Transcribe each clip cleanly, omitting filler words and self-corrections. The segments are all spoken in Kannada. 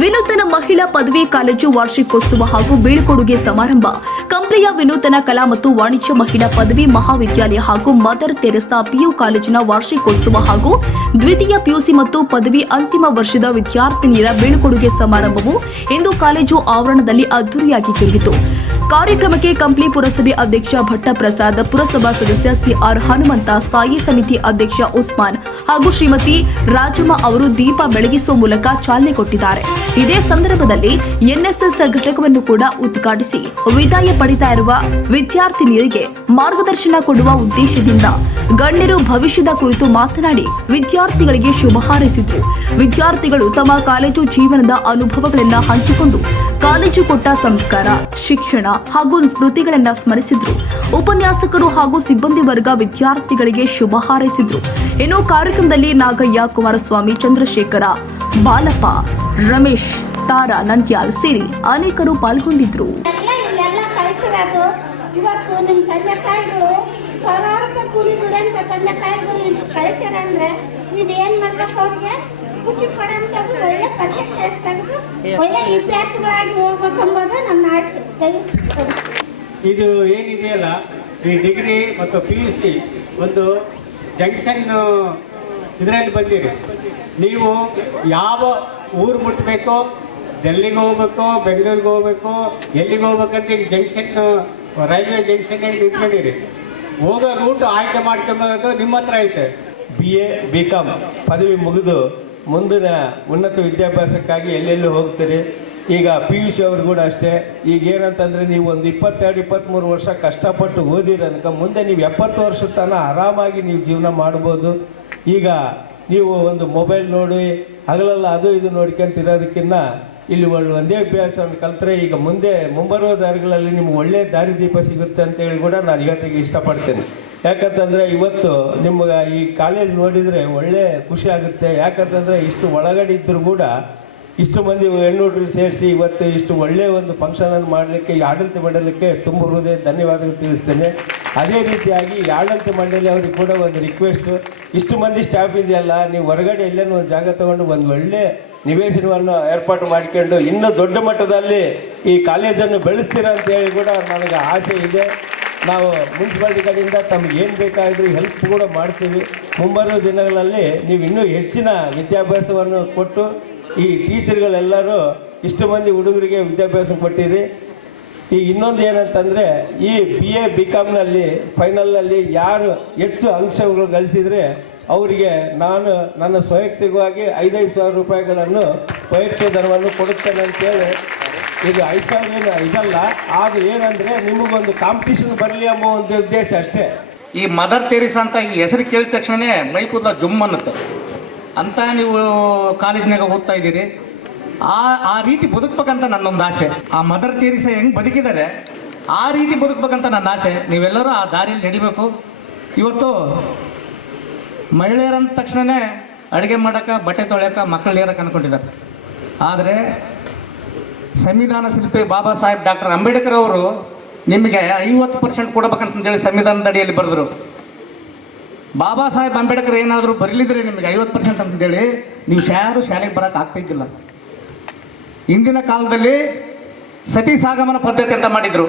ವಿನೂತನ ಮಹಿಳಾ ಪದವಿ ಕಾಲೇಜು ವಾರ್ಷಿಕೋತ್ಸವ ಹಾಗೂ ಬೀಳ್ಕೊಡುಗೆ ಸಮಾರಂಭ. ಕಂಪ್ಲಿಯ ವಿನೂತನ ಕಲಾ ಮತ್ತು ವಾಣಿಜ್ಯ ಮಹಿಳಾ ಪದವಿ ಮಹಾವಿದ್ಯಾಲಯ ಹಾಗೂ ಮದರ್ ತೆರೆಸಾ ಪಿಯು ಕಾಲೇಜಿನ ವಾರ್ಷಿಕೋತ್ಸವ ಹಾಗೂ ದ್ವಿತೀಯ ಪಿಯುಸಿ ಮತ್ತು ಪದವಿ ಅಂತಿಮ ವರ್ಷದ ವಿದ್ಯಾರ್ಥಿನಿಯರ ಬೀಳ್ಕೊಡುಗೆ ಸಮಾರಂಭವು ಇಂದು ಕಾಲೇಜು ಆವರಣದಲ್ಲಿ ಅದ್ದೂರಿಯಾಗಿ ಜರುಗಿತು. ಕಾರ್ಯಕ್ರಮಕ್ಕೆ ಕಂಪ್ಲಿ ಪುರಸಭೆ ಅಧ್ಯಕ್ಷ ಭಟ್ಟ ಪ್ರಸಾದ್, ಪುರಸಭಾ ಸದಸ್ಯ ಸಿಆರ್ ಹನುಮಂತ, ಸ್ಥಾಯಿ ಸಮಿತಿ ಅಧ್ಯಕ್ಷ ಉಸ್ಮಾನ್ ಹಾಗೂ ಶ್ರೀಮತಿ ರಾಜಮ್ಮ ಅವರು ದೀಪ ಬೆಳಗಿಸುವ ಮೂಲಕ ಚಾಲನೆ ಕೊಟ್ಟಿದ್ದಾರೆ. ಇದೇ ಸಂದರ್ಭದಲ್ಲಿ ಎನ್ಎಸ್ಎಸ್ ಘಟಕವನ್ನು ಕೂಡ ಉದ್ಘಾಟಿಸಿ ವಿದಾಯ ಪಡಿತಾ ಇರುವ ವಿದ್ಯಾರ್ಥಿನಿಯರಿಗೆ ಮಾರ್ಗದರ್ಶನ ಕೊಡುವ ಉದ್ದೇಶದಿಂದ ಗಣ್ಯರು ಭವಿಷ್ಯದ ಕುರಿತು ಮಾತನಾಡಿ ವಿದ್ಯಾರ್ಥಿಗಳಿಗೆ ಶುಭ ಹಾರೈಸಿದರು. ವಿದ್ಯಾರ್ಥಿಗಳು ತಮ್ಮ ಕಾಲೇಜು ಜೀವನದ ಅನುಭವಗಳನ್ನು ಹಂಚಿಕೊಂಡು ಕಾಲೇಜು ಕೊಟ್ಟ ಸಂಸ್ಕಾರ, ಶಿಕ್ಷಣ ಹಾಗೂ ಸ್ಮೃತಿಗಳನ್ನ ಸ್ಮರಿಸಿದ್ರು. ಉಪನ್ಯಾಸಕರು ಹಾಗೂ ಸಿಬ್ಬಂದಿ ವರ್ಗ ವಿದ್ಯಾರ್ಥಿಗಳಿಗೆ ಶುಭ ಹಾರೈಸಿದ್ರು. ಇನ್ನು ಕಾರ್ಯಕ್ರಮದಲ್ಲಿ ನಾಗಯ್ಯ, ಕುಮಾರಸ್ವಾಮಿ, ಚಂದ್ರಶೇಖರ, ಬಾಲಪ್ಪ, ರಮೇಶ್, ತಾರಾ, ನಂದ್ಯಾಲ್ ಸೇರಿ ಅನೇಕರು ಪಾಲ್ಗೊಂಡಿದ್ರು. ಇವತ್ತು ನಿಮ್ಮ ತಂದೆ ತಾಯಿಗಳು ಸಾವಿರಾರು ರೂಪಾಯಿ ಕೂಲಿ ದುಡಿಯಂತ ತಂದೆ ತಾಯಿಗಳು ಕಳಿಸ್ಯಾರ ಅಂದ್ರೆ ನೀವೇನು ಮಾಡ್ಬೇಕು, ಅವ್ರಿಗೆ ಖುಷಿ ಪಡೋಂಥದ್ದು ಒಳ್ಳೆ ಪರ್ಸೆಂಟೇಜ್ ತೆಗೆದು ಒಳ್ಳೆ ವಿದ್ಯಾರ್ಥಿಗಳಾಗಿ ಹೋಗ್ಬೇಕೆಂಬುದು ನನ್ನ ಆಸೆ. ಇದು ಏನಿದೆಯಲ್ಲ, ಈ ಡಿಗ್ರಿ ಮತ್ತು PUC ಒಂದು ಜಂಕ್ಷನ್ ಇದರಲ್ಲಿ ಬಂದಿರಿ. ನೀವು ಯಾವ ಊರು ಮುಟ್ಟಬೇಕೋ, ಡೆಲ್ಲಿಗೆ ಹೋಗ್ಬೇಕು, ಬೆಂಗಳೂರಿಗೆ ಹೋಗ್ಬೇಕು, ಎಲ್ಲಿಗೆ ಹೋಗ್ಬೇಕಂತ ಈಗ ಜಂಕ್ಷನ್ ರೈಲ್ವೆ ಜಂಕ್ಷನ್ನಲ್ಲಿ ನಿಂತ್ಕೊಂಡಿರಿ. ಹೋಗೋ ರೂಟ್ ಆಯ್ಕೆ ಮಾಡ್ಕೊಂಬೋದು ನಿಮ್ಮ ಹತ್ರ ಐತೆ. BA BCom ಪದವಿ ಮುಗಿದು ಮುಂದಿನ ಉನ್ನತ ವಿದ್ಯಾಭ್ಯಾಸಕ್ಕಾಗಿ ಎಲ್ಲೆಲ್ಲಿ ಹೋಗ್ತೀರಿ. ಈಗ PUC ಅವರು ಕೂಡ ಅಷ್ಟೇ. ಈಗ ಏನಂತಂದರೆ ನೀವು ಒಂದು 22-23 ವರ್ಷ ಕಷ್ಟಪಟ್ಟು ಓದಿರೋದಕ್ಕೆ ಮುಂದೆ ನೀವು 70 ವರ್ಷದ ತನಕ ಆರಾಮಾಗಿ ನೀವು ಜೀವನ ಮಾಡ್ಬೋದು. ಈಗ ನೀವು ಒಂದು ಮೊಬೈಲ್ ನೋಡಿ ಹಗಲೆಲ್ಲ ಅದು ಇದು ನೋಡ್ಕೊಂತಿರೋದಕ್ಕಿಂತ ಇಲ್ಲಿ ಒಂದೇ ಅಭ್ಯಾಸವನ್ನು ಕಲ್ತ್ರೆ ಈಗ ಮುಂಬರುವ ದಾರಿಗಳಲ್ಲಿ ನಿಮ್ಗೆ ಒಳ್ಳೆ ದಾರಿದೀಪ ಸಿಗುತ್ತೆ ಅಂತೇಳಿ ಕೂಡ ನಾನು ಇವತ್ತಿಗೆ ಇಷ್ಟಪಡ್ತೇನೆ. ಯಾಕಂತಂದರೆ ಇವತ್ತು ನಿಮ್ಗೆ ಈ ಕಾಲೇಜ್ ನೋಡಿದರೆ ಒಳ್ಳೆ ಖುಷಿ ಆಗುತ್ತೆ. ಯಾಕಂತಂದರೆ ಇಷ್ಟು ಒಳಗಡೆ ಇದ್ದರೂ ಕೂಡ ಇಷ್ಟು ಮಂದಿ ಹೆಣ್ಣುಡ್ರು ಸೇರಿಸಿ ಇವತ್ತು ಇಷ್ಟು ಒಳ್ಳೆಯ ಒಂದು ಫಂಕ್ಷನನ್ನು ಮಾಡಲಿಕ್ಕೆ ಈ ಆಡಳಿತ ಮಂಡಲಕ್ಕೆ ತುಂಬ ಹೃದಯ ಧನ್ಯವಾದಗಳು ತಿಳಿಸ್ತೇನೆ. ಅದೇ ರೀತಿಯಾಗಿ ಈ ಆಡಳಿತ ಮಂಡಳಿ ಅವರಿಗೆ ಕೂಡ ಒಂದು ರಿಕ್ವೆಸ್ಟು, ಇಷ್ಟು ಮಂದಿ ಸ್ಟಾಫ್ ಇದೆಯಲ್ಲ, ನೀವು ಹೊರಗಡೆ ಎಲ್ಲೇನೋ ಒಂದು ಜಾಗ ತೊಗೊಂಡು ಒಂದು ಒಳ್ಳೆ ನಿವೇಶನವನ್ನು ಏರ್ಪಾಟು ಮಾಡಿಕೊಂಡು ಇನ್ನೂ ದೊಡ್ಡ ಮಟ್ಟದಲ್ಲಿ ಈ ಕಾಲೇಜನ್ನು ಬೆಳೆಸ್ತೀರ ಅಂತೇಳಿ ಕೂಡ ನನಗೆ ಆಸೆ ಇದೆ. ನಾವು ಮುನ್ಸಿಪಾಲಿಟಿ ಕಡೆಯಿಂದ ತಮಗೆ ಏನು ಬೇಕಾದರೂ ಹೆಲ್ಪ್ ಕೂಡ ಮಾಡ್ತೀವಿ. ಮುಂಬರುವ ದಿನಗಳಲ್ಲಿ ನೀವು ಇನ್ನೂ ಹೆಚ್ಚಿನ ವಿದ್ಯಾಭ್ಯಾಸವನ್ನು ಕೊಟ್ಟು ಈ ಟೀಚರ್ಗಳೆಲ್ಲರೂ ಇಷ್ಟು ಮಂದಿ ಹುಡುಗರಿಗೆ ವಿದ್ಯಾಭ್ಯಾಸ ಕೊಟ್ಟಿರಿ. ಈಗ ಇನ್ನೊಂದು ಏನಂತಂದರೆ ಈ BA BComನಲ್ಲಿ ಫೈನಲ್ನಲ್ಲಿ ಯಾರು ಹೆಚ್ಚು ಅಂಶಗಳು ಗಳಿಸಿದರೆ ಅವರಿಗೆ ನಾನು ನನ್ನ ಸ್ವಯಕ್ತಿಕವಾಗಿ 5,000 ರೂಪಾಯಿಗಳನ್ನು ವೈಯಕ್ತಿಕ ಧನವನ್ನು ಕೊಡುತ್ತೇನೆ ಅಂತೇಳಿ. ಇದು 5,000 ಇದಲ್ಲ, ಅದು ಏನಂದರೆ ನಿಮಗೊಂದು ಕಾಂಪಿಟೇಷನ್ ಬರಲಿ ಎಂಬ ಒಂದು ಉದ್ದೇಶ ಅಷ್ಟೇ. ಈ ಮದರ್ ತೆರೇಸಾ ಅಂತ ಈ ಹೆಸರು ಕೇಳಿದ ತಕ್ಷಣವೇ ಮೈ ಕೂದಲ ಜುಮ್ ಅನ್ನುತ್ತೆ ಅಂತ ನೀವು ಕಾಲೇಜಿನಾಗ ಓದ್ತಾ ಇದ್ದೀರಿ. ಆ ರೀತಿ ಬದುಕಬೇಕಂತ ನನ್ನೊಂದು ಆಸೆ. ಆ ಮದರ್ ತೆರೇಸಾ ಹೆಂಗೆ ಬದುಕಿದ್ದಾರೆ ಆ ರೀತಿ ಬದುಕಬೇಕಂತ ನನ್ನ ಆಸೆ. ನೀವೆಲ್ಲರೂ ಆ ದಾರಿಯಲ್ಲಿ ನಡಿಬೇಕು. ಇವತ್ತು ಮಹಿಳೆಯರಂದ ತಕ್ಷಣವೇ ಅಡುಗೆ ಮಾಡೋಕ್ಕೆ, ಬಟ್ಟೆ ತೊಳೆಯೋಕೆ, ಮಕ್ಕಳು ಏರಕ್ಕೆ ಅಂದ್ಕೊಂಡಿದ್ದಾರೆ. ಆದರೆ ಸಂವಿಧಾನ ಶಿಲ್ಪಿ ಬಾಬಾ ಸಾಹೇಬ್ ಡಾಕ್ಟರ್ ಅಂಬೇಡ್ಕರ್ ಅವರು ನಿಮಗೆ 50% ಕೊಡಬೇಕಂತಂದೇಳಿ ಸಂವಿಧಾನದ ಅಡಿಯಲ್ಲಿ ಬರೆದರು. ಬಾಬಾ ಸಾಹೇಬ್ ಅಂಬೇಡ್ಕರ್ ಏನಾದರೂ ಬರಲಿದ್ರೆ ನಿಮಗೆ 50% ಅಂತಂದೇಳಿ ನೀವು ಯಾರು ಶಾಲೆಗೆ ಬರೋಕ್ಕೆ ಆಗ್ತಾಯಿದ್ದಿಲ್ಲ. ಇಂದಿನ ಕಾಲದಲ್ಲಿ ಸತಿ ಸಾಗಮನ ಪದ್ಧತಿ ಅಂತ ಮಾಡಿದರು.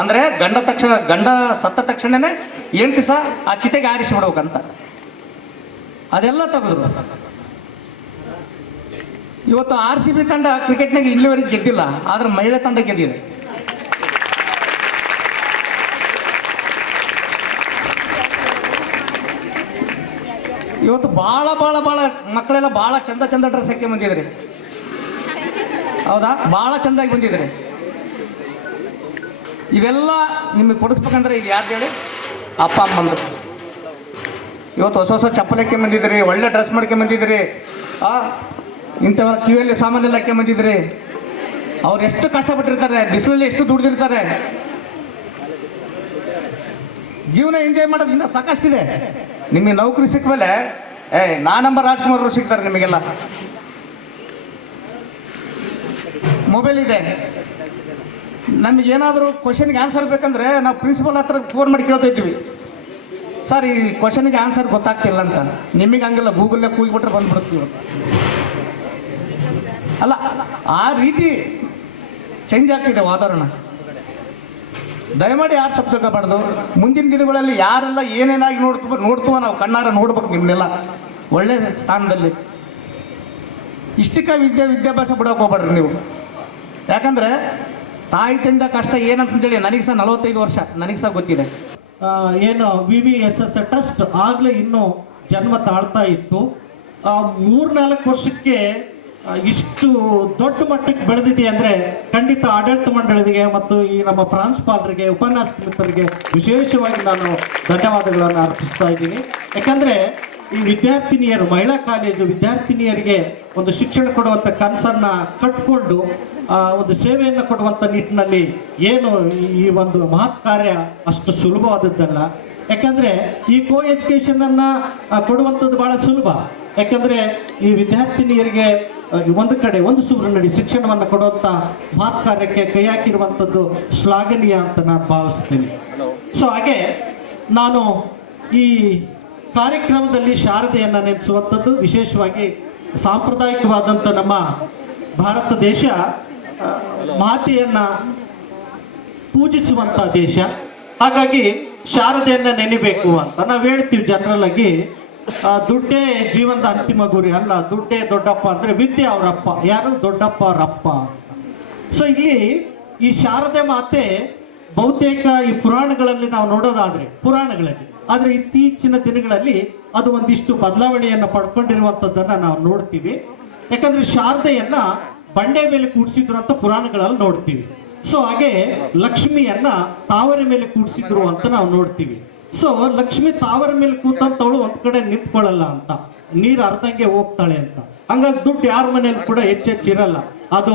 ಅಂದರೆ ಗಂಡ ಸತ್ತ ತಕ್ಷಣವೇ ಹೆಂಡತಿ ಸಹ ಆ ಚಿತೆಗೆ ಆರಿಸಿಬಿಡ್ಬೇಕಂತ ಅದೆಲ್ಲ ತೆಗೆದ್ರು. ಇವತ್ತು RCB ತಂಡ ಕ್ರಿಕೆಟ್ನಾಗ ಇಲ್ಲಿವರೆಗೆ ಗೆದ್ದಿಲ್ಲ, ಆದರೆ ಮಹಿಳಾ ತಂಡ ಗೆದ್ದಿದೆ. ಇವತ್ತು ಭಾಳ ಮಕ್ಕಳೆಲ್ಲ ಭಾಳ ಚಂದ ಡ್ರೆಸ್ ಹಾಕಿ ಬಂದಿದ್ರಿ. ಹೌದಾ? ಭಾಳ ಚೆಂದಾಗಿ ಬಂದಿದ್ರಿ. ಇವೆಲ್ಲ ನಿಮಗೆ ಕೊಡಿಸ್ಬೇಕಂದ್ರೆ ಈಗ ಯಾರು ಹೇಳಿ? ಅಪ್ಪ ಅಮ್ಮಂದು. ಇವತ್ತು ಹೊಸ ಚಪ್ಪಲ್ ಹಾಕಿ ಬಂದಿದ್ರಿ, ಒಳ್ಳೆ ಡ್ರೆಸ್ ಮಾಡ್ಕೊಂಬಂದಿದ್ರಿ, ಇಂಥವ್ರ ಕಿವಿಯಲ್ಲಿ ಸಾಮಾನೆಲ್ಲ ಹಾಕ್ಕೊಂಬಂದಿದ್ರಿ. ಅವ್ರು ಎಷ್ಟು ಕಷ್ಟಪಟ್ಟಿರ್ತಾರೆ, ಬಿಸಿಲಲ್ಲಿ ಎಷ್ಟು ದುಡ್ದಿರ್ತಾರೆ. ಜೀವನ ಎಂಜಾಯ್ ಮಾಡೋದ್ರಿಂದ ಸಾಕಷ್ಟಿದೆ. ನಿಮಗೆ ನೌಕರಿ ಸಿಕ್ಕಮೇಲೆ ನಾನಂಬ ರಾಜ್ಕುಮಾರ್ ಅವರು ಸಿಗ್ತಾರೆ ನಿಮಗೆಲ್ಲ. ಮೊಬೈಲ್ ಇದೆ. ನಮಗೇನಾದರೂ ಕ್ವಶನ್ಗೆ ಆನ್ಸರ್ ಬೇಕಂದ್ರೆ ನಾವು ಪ್ರಿನ್ಸಿಪಲ್ ಹತ್ರ ಫೋನ್ ಮಾಡಿ ಕೇಳ್ತಾ ಇದ್ವಿ, ಸರ್ ಈ ಕ್ವಶನ್ಗೆ ಆನ್ಸರ್ ಗೊತ್ತಾಗ್ತಿಲ್ಲ ಅಂತ. ನಿಮಗೆ ಹಂಗಿಲ್ಲ, ಗೂಗಲ್ನಾಗ ಕೂಗಿಬಿಟ್ರೆ ಬಂದ್ಬಿಡ್ತೀವಿ. ಅಲ್ಲ, ಆ ರೀತಿ ಚೇಂಜ್ ಆಗ್ತಿದೆ ವಾತಾವರಣ. ದಯಮಾಡಿ ಯಾರು ತಪ್ಪು ತಿಳ್ಕೊಬಾರ್ದು. ಮುಂದಿನ ದಿನಗಳಲ್ಲಿ ಯಾರೆಲ್ಲ ಏನೇನಾಗಿ ನೋಡ್ತೀವೋ ನಾವು ಕಣ್ಣಾರ ನೋಡ್ಬೇಕು ನಿಮ್ಮನ್ನೆಲ್ಲ ಒಳ್ಳೆ ಸ್ಥಾನದಲ್ಲಿ. ಇಷ್ಟಕ್ಕೆ ವಿದ್ಯಾಭ್ಯಾಸ ಬಿಡೋಕೆ ಹೋಗ್ಬೇಡ್ರಿ ನೀವು. ಯಾಕಂದರೆ ತಾಯಿ ತಂದ ಕಷ್ಟ ಏನಂತೇಳಿ ನನಗೆ ಸಹ 45 ವರ್ಷ, ನನಗೆ ಸಹ ಗೊತ್ತಿದೆ. ಏನು VVSS ಟೆಸ್ಟ್ ಆಗಲೇ ಇನ್ನೂ ಜನ್ಮ ತಾಳ್ತಾ ಇತ್ತು. 3-4 ವರ್ಷಕ್ಕೆ ಇಷ್ಟು ದೊಡ್ಡ ಮಟ್ಟಕ್ಕೆ ಬೆಳೆದಿದೆ ಅಂದರೆ ಖಂಡಿತ ಆಡಳಿತ ಮಂಡಳಿಗೆ ಮತ್ತು ಈ ನಮ್ಮ ಪ್ರಾಂಶುಪಾಲರಿಗೆ, ಉಪನ್ಯಾಸಕರಿಗೆ ವಿಶೇಷವಾಗಿ ನಾನು ಧನ್ಯವಾದಗಳನ್ನು ಅರ್ಪಿಸ್ತಾ ಇದ್ದೀನಿ. ಯಾಕಂದರೆ ಈ ವಿದ್ಯಾರ್ಥಿನಿಯರು, ಮಹಿಳಾ ಕಾಲೇಜು ವಿದ್ಯಾರ್ಥಿನಿಯರಿಗೆ ಒಂದು ಶಿಕ್ಷಣ ಕೊಡುವಂಥ ಕನಸನ್ನು ಕಟ್ಟಿಕೊಂಡು ಒಂದು ಸೇವೆಯನ್ನು ಕೊಡುವಂಥ ನಿಟ್ಟಿನಲ್ಲಿ ಏನು ಈ ಒಂದು ಮಹತ್ ಕಾರ್ಯ ಅಷ್ಟು ಸುಲಭವಾದದ್ದಲ್ಲ. ಯಾಕಂದರೆ ಈ ಕೋ ಎಜುಕೇಷನನ್ನು ಕೊಡುವಂಥದ್ದು ಭಾಳ ಸುಲಭ. ಯಾಕಂದರೆ ಈ ವಿದ್ಯಾರ್ಥಿನಿಯರಿಗೆ ಒಂದು ಕಡೆ ಒಂದು ಸೂರಿನಡಿ ಶಿಕ್ಷಣವನ್ನು ಕೊಡುವಂಥ ಮಹತ್ ಕಾರ್ಯಕ್ಕೆ ಕೈ ಹಾಕಿರುವಂಥದ್ದು ಶ್ಲಾಘನೀಯ ಅಂತ ನಾನು ಭಾವಿಸ್ತೀನಿ. ಸೊ ಹಾಗೆ ನಾನು ಈ ಕಾರ್ಯಕ್ರಮದಲ್ಲಿ ಶಾರದೆಯನ್ನು ನೆನೆಸುವಂಥದ್ದು, ವಿಶೇಷವಾಗಿ ಸಾಂಪ್ರದಾಯಿಕವಾದಂಥ ನಮ್ಮ ಭಾರತ ದೇಶ ಮಾತೆಯನ್ನು ಪೂಜಿಸುವಂಥ ದೇಶ. ಹಾಗಾಗಿ ಶಾರದೆಯನ್ನು ನೆನೆಬೇಕು ಅಂತ ನಾವು ಹೇಳ್ತೀವಿ ಜನರಲ್ ಆಗಿ. ದುಡ್ಡೇ ಜೀವನದ ಅಂತಿಮ ಗುರಿ ಅಲ್ಲ, ದುಡ್ಡೇ ದೊಡ್ಡಪ್ಪ ಅಂದರೆ ವಿದ್ಯೆ ಅವರಪ್ಪ. ಯಾರು? ದೊಡ್ಡಪ್ಪ ಅವರಪ್ಪ. ಸೊ ಇಲ್ಲಿ ಈ ಶಾರದೆ ಮಾತೆ ಬಹುತೇಕ ಈ ಪುರಾಣಗಳಲ್ಲಿ ನಾವು ನೋಡೋದಾದರೆ ಆದರೆ ಇತ್ತೀಚಿನ ದಿನಗಳಲ್ಲಿ ಅದು ಒಂದಿಷ್ಟು ಬದಲಾವಣೆಯನ್ನು ಪಡ್ಕೊಂಡಿರುವಂಥದ್ದನ್ನು ನಾವು ನೋಡ್ತೀವಿ. ಯಾಕಂದರೆ ಶಾರದೆಯನ್ನು ಬಂಡೆ ಮೇಲೆ ಕೂಡಿಸಿದ್ರು ಅಂತ ಪುರಾಣಗಳಲ್ಲಿ ನೋಡ್ತೀವಿ. ಸೊ ಹಾಗೆ ಲಕ್ಷ್ಮಿಯನ್ನ ತಾವರೆ ಮೇಲೆ ಕೂಡಿಸಿದ್ರು ಅಂತ ನಾವು ನೋಡ್ತೀವಿ. ಸೊ ಲಕ್ಷ್ಮಿ ತಾವರ ಮೇಲೆ ಕೂತಂತವಳು ಒಂದ್ ಕಡೆ ನಿಂತ್ಕೊಳ್ಳಲ್ಲ ಅಂತ, ನೀರು ಅರ್ಧಂಗೆ ಹೋಗ್ತಾಳೆ ಅಂತ. ಹಂಗಾಗಿ ದುಡ್ಡು ಯಾರ ಮನೇಲಿ ಕೂಡ ಹೆಚ್ಚಿರಲ್ಲ, ಅದು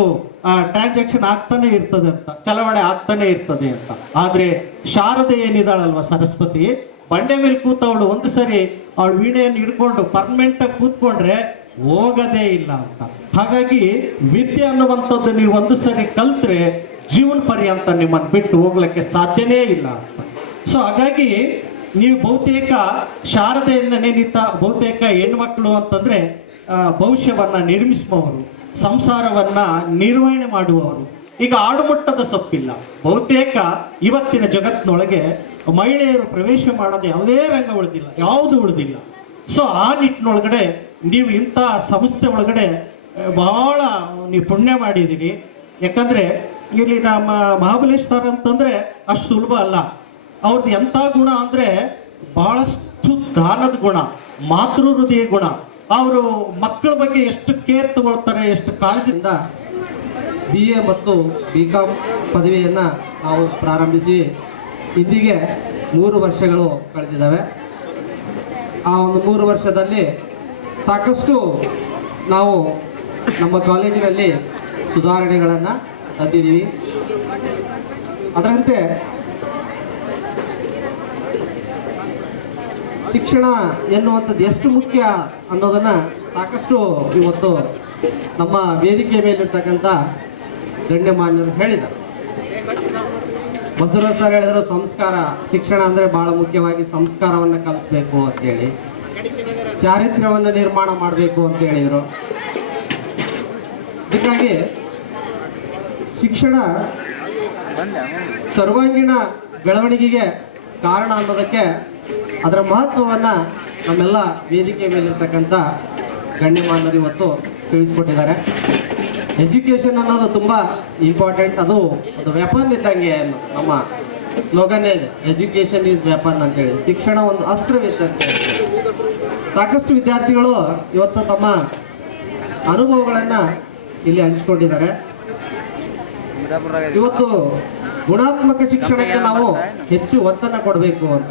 ಟ್ರಾನ್ಸಾಕ್ಷನ್ ಆಗ್ತಾನೆ ಇರ್ತದೆ ಅಂತ, ಚಲಾವಣೆ ಆಗ್ತಾನೆ ಇರ್ತದೆ ಅಂತ. ಆದ್ರೆ ಶಾರದೆ ಏನಿದಾಳಲ್ವ ಸರಸ್ವತಿ, ಬಂಡೆ ಮೇಲೆ ಕೂತವಳು ಒಂದು ಸರಿ ಅವಳು ವೀಣೆಯನ್ನು ಹಿಡ್ಕೊಂಡು ಪರ್ಮನೆಂಟ್ ಆಗಿ ಕೂತ್ಕೊಂಡ್ರೆ ಹೋಗದೇ ಇಲ್ಲ ಅಂತ. ಹಾಗಾಗಿ ವಿದ್ಯೆ ಅನ್ನುವಂಥದ್ದು ನೀವು ಒಂದು ಸರಿ ಕಲ್ತ್ರೆ ಜೀವನ ಪರ್ಯಂತ ನಿಮ್ಮನ್ನು ಬಿಟ್ಟು ಹೋಗ್ಲಿಕ್ಕೆ ಸಾಧ್ಯನೇ ಇಲ್ಲ ಅಂತ. ಸೊ ಹಾಗಾಗಿ ನೀವು ಬಹುತೇಕ ಶಾರದೆಯನ್ನು ನೆನೀತಾ, ಬಹುತೇಕ ಹೆಣ್ಮಕ್ಳು ಅಂತಂದ್ರೆ ಭವಿಷ್ಯವನ್ನ ನಿರ್ಮಿಸುವವರು, ಸಂಸಾರವನ್ನ ನಿರ್ವಹಣೆ ಮಾಡುವವರು. ಈಗ ಆಡುಮುಟ್ಟದ ಸೊಪ್ಪಿಲ್ಲ. ಬಹುತೇಕ ಇವತ್ತಿನ ಜಗತ್ತಿನೊಳಗೆ ಮಹಿಳೆಯರು ಪ್ರವೇಶ ಮಾಡೋದು ಯಾವುದೇ ರಂಗ ಉಳಿದಿಲ್ಲ, ಯಾವುದು ಉಳಿದಿಲ್ಲ. ಸೊ ಆ ನಿಟ್ಟಿನೊಳಗಡೆ ನೀವು ಇಂಥ ಸಂಸ್ಥೆ ಒಳಗಡೆ ಬಹಳ ನೀವು ಪುಣ್ಯ ಮಾಡಿದ್ದೀರಿ. ಯಾಕಂದರೆ ಇಲ್ಲಿ ನಮ್ಮ ಮಹಾಬಲೇಶ್ವರ ಅಂತಂದರೆ ಅಷ್ಟು ಸುಲಭ ಅಲ್ಲ. ಅವ್ರದ್ದು ಎಂಥ ಗುಣ ಅಂದರೆ ಬಹಳಷ್ಟು ದಾನದ ಗುಣ, ಮಾತೃ ಹೃದಯ ಗುಣ. ಅವರು ಮಕ್ಕಳ ಬಗ್ಗೆ ಎಷ್ಟು ಕೇರ್ ತಗೊಳ್ತಾರೆ, ಎಷ್ಟು ಕಾಳಜಿಯಿಂದ. BA ಮತ್ತು BCom ಪದವಿಯನ್ನು ನಾವು ಪ್ರಾರಂಭಿಸಿ ಇಂದಿಗೆ 3 ವರ್ಷಗಳು ಕಳೆದಿದ್ದಾವೆ. ಆ ಒಂದು 3 ವರ್ಷದಲ್ಲಿ ಸಾಕಷ್ಟು ನಾವು ನಮ್ಮ ಕಾಲೇಜಿನಲ್ಲಿ ಸುಧಾರಣೆಗಳನ್ನು ತಂದಿದ್ದೀವಿ. ಅದರಂತೆ ಶಿಕ್ಷಣ ಎನ್ನುವಂಥದ್ದು ಎಷ್ಟು ಮುಖ್ಯ ಅನ್ನೋದನ್ನು ಸಾಕಷ್ಟು ಇವತ್ತು ನಮ್ಮ ವೇದಿಕೆ ಮೇಲಿರ್ತಕ್ಕಂಥ ಗಣ್ಯಮಾನ್ಯರು ಹೇಳಿದರು. ಬಸವರಾಜ್ ಸರ್ ಹೇಳಿದರು, ಸಂಸ್ಕಾರ, ಶಿಕ್ಷಣ ಅಂದರೆ ಭಾಳ ಮುಖ್ಯವಾಗಿ ಸಂಸ್ಕಾರವನ್ನು ಕಲಿಸ್ಬೇಕು ಅಂತೇಳಿ, ಚಾರಿತ್ರ್ಯವನ್ನು ನಿರ್ಮಾಣ ಮಾಡಬೇಕು ಅಂತ ಹೇಳಿದರು. ಅದಕ್ಕಾಗಿ ಶಿಕ್ಷಣ ಸರ್ವಾಂಗೀಣ ಬೆಳವಣಿಗೆಗೆ ಕಾರಣ ಅನ್ನೋದಕ್ಕೆ ಅದರ ಮಹತ್ವವನ್ನು ನಮ್ಮೆಲ್ಲ ವೇದಿಕೆ ಮೇಲಿರ್ತಕ್ಕಂಥ ಗಣ್ಯಮಾನ್ಯರು ಇವತ್ತು ತಿಳಿಸ್ಕೊಟ್ಟಿದ್ದಾರೆ. ಎಜುಕೇಷನ್ ಅನ್ನೋದು ತುಂಬ ಇಂಪಾರ್ಟೆಂಟ್. ಅದು ಒಂದು ವೆಪನ್ ಇದ್ದಂಗೆ. ನಮ್ಮ ಸ್ಲೋಗನ್ನೇ ಇದೆ, ಎಜುಕೇಷನ್ ಈಸ್ ವೆಪನ್ ಅಂತೇಳಿ. ಶಿಕ್ಷಣ ಒಂದು ಅಸ್ತ್ರವಿದ್ದಂತೆ. ಸಾಕಷ್ಟು ವಿದ್ಯಾರ್ಥಿಗಳು ಇವತ್ತು ತಮ್ಮ ಅನುಭವಗಳನ್ನು ಇಲ್ಲಿ ಹಂಚಿಕೊಂಡಿದ್ದಾರೆ. ಇವತ್ತು ಗುಣಾತ್ಮಕ ಶಿಕ್ಷಣಕ್ಕೆ ನಾವು ಹೆಚ್ಚು ಒತ್ತನ್ನು ಕೊಡಬೇಕು ಅಂತ.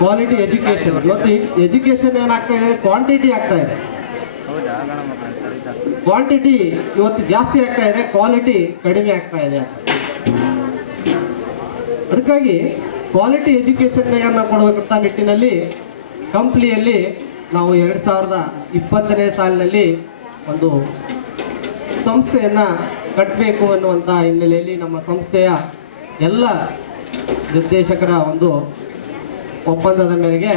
Quality education. ಇವತ್ತು ಎಜುಕೇಷನ್ ಏನಾಗ್ತಾ ಇದೆ, ಕ್ವಾಂಟಿಟಿ ಆಗ್ತಾ ಇದೆ. ಕ್ವಾಂಟಿಟಿ ಇವತ್ತು ಜಾಸ್ತಿ ಆಗ್ತಾ ಇದೆ, ಕ್ವಾಲಿಟಿ ಕಡಿಮೆ ಆಗ್ತಾ ಇದೆ. ಅದಕ್ಕಾಗಿ ಕ್ವಾಲಿಟಿ ಎಜುಕೇಷನ್ ಕೊಡಬೇಕಂತ ನಿಟ್ಟಿನಲ್ಲಿ ಕಂಪ್ನಿಯಲ್ಲಿ ನಾವು 2020ನೇ ಸಾಲಿನಲ್ಲಿ ಒಂದು ಸಂಸ್ಥೆಯನ್ನು ಕಟ್ಟಬೇಕು ಅನ್ನುವಂಥ ಹಿನ್ನೆಲೆಯಲ್ಲಿ ನಮ್ಮ ಸಂಸ್ಥೆಯ ಎಲ್ಲ ನಿರ್ದೇಶಕರ ಒಂದು ಒಪ್ಪಂದದ ಮೇರೆಗೆ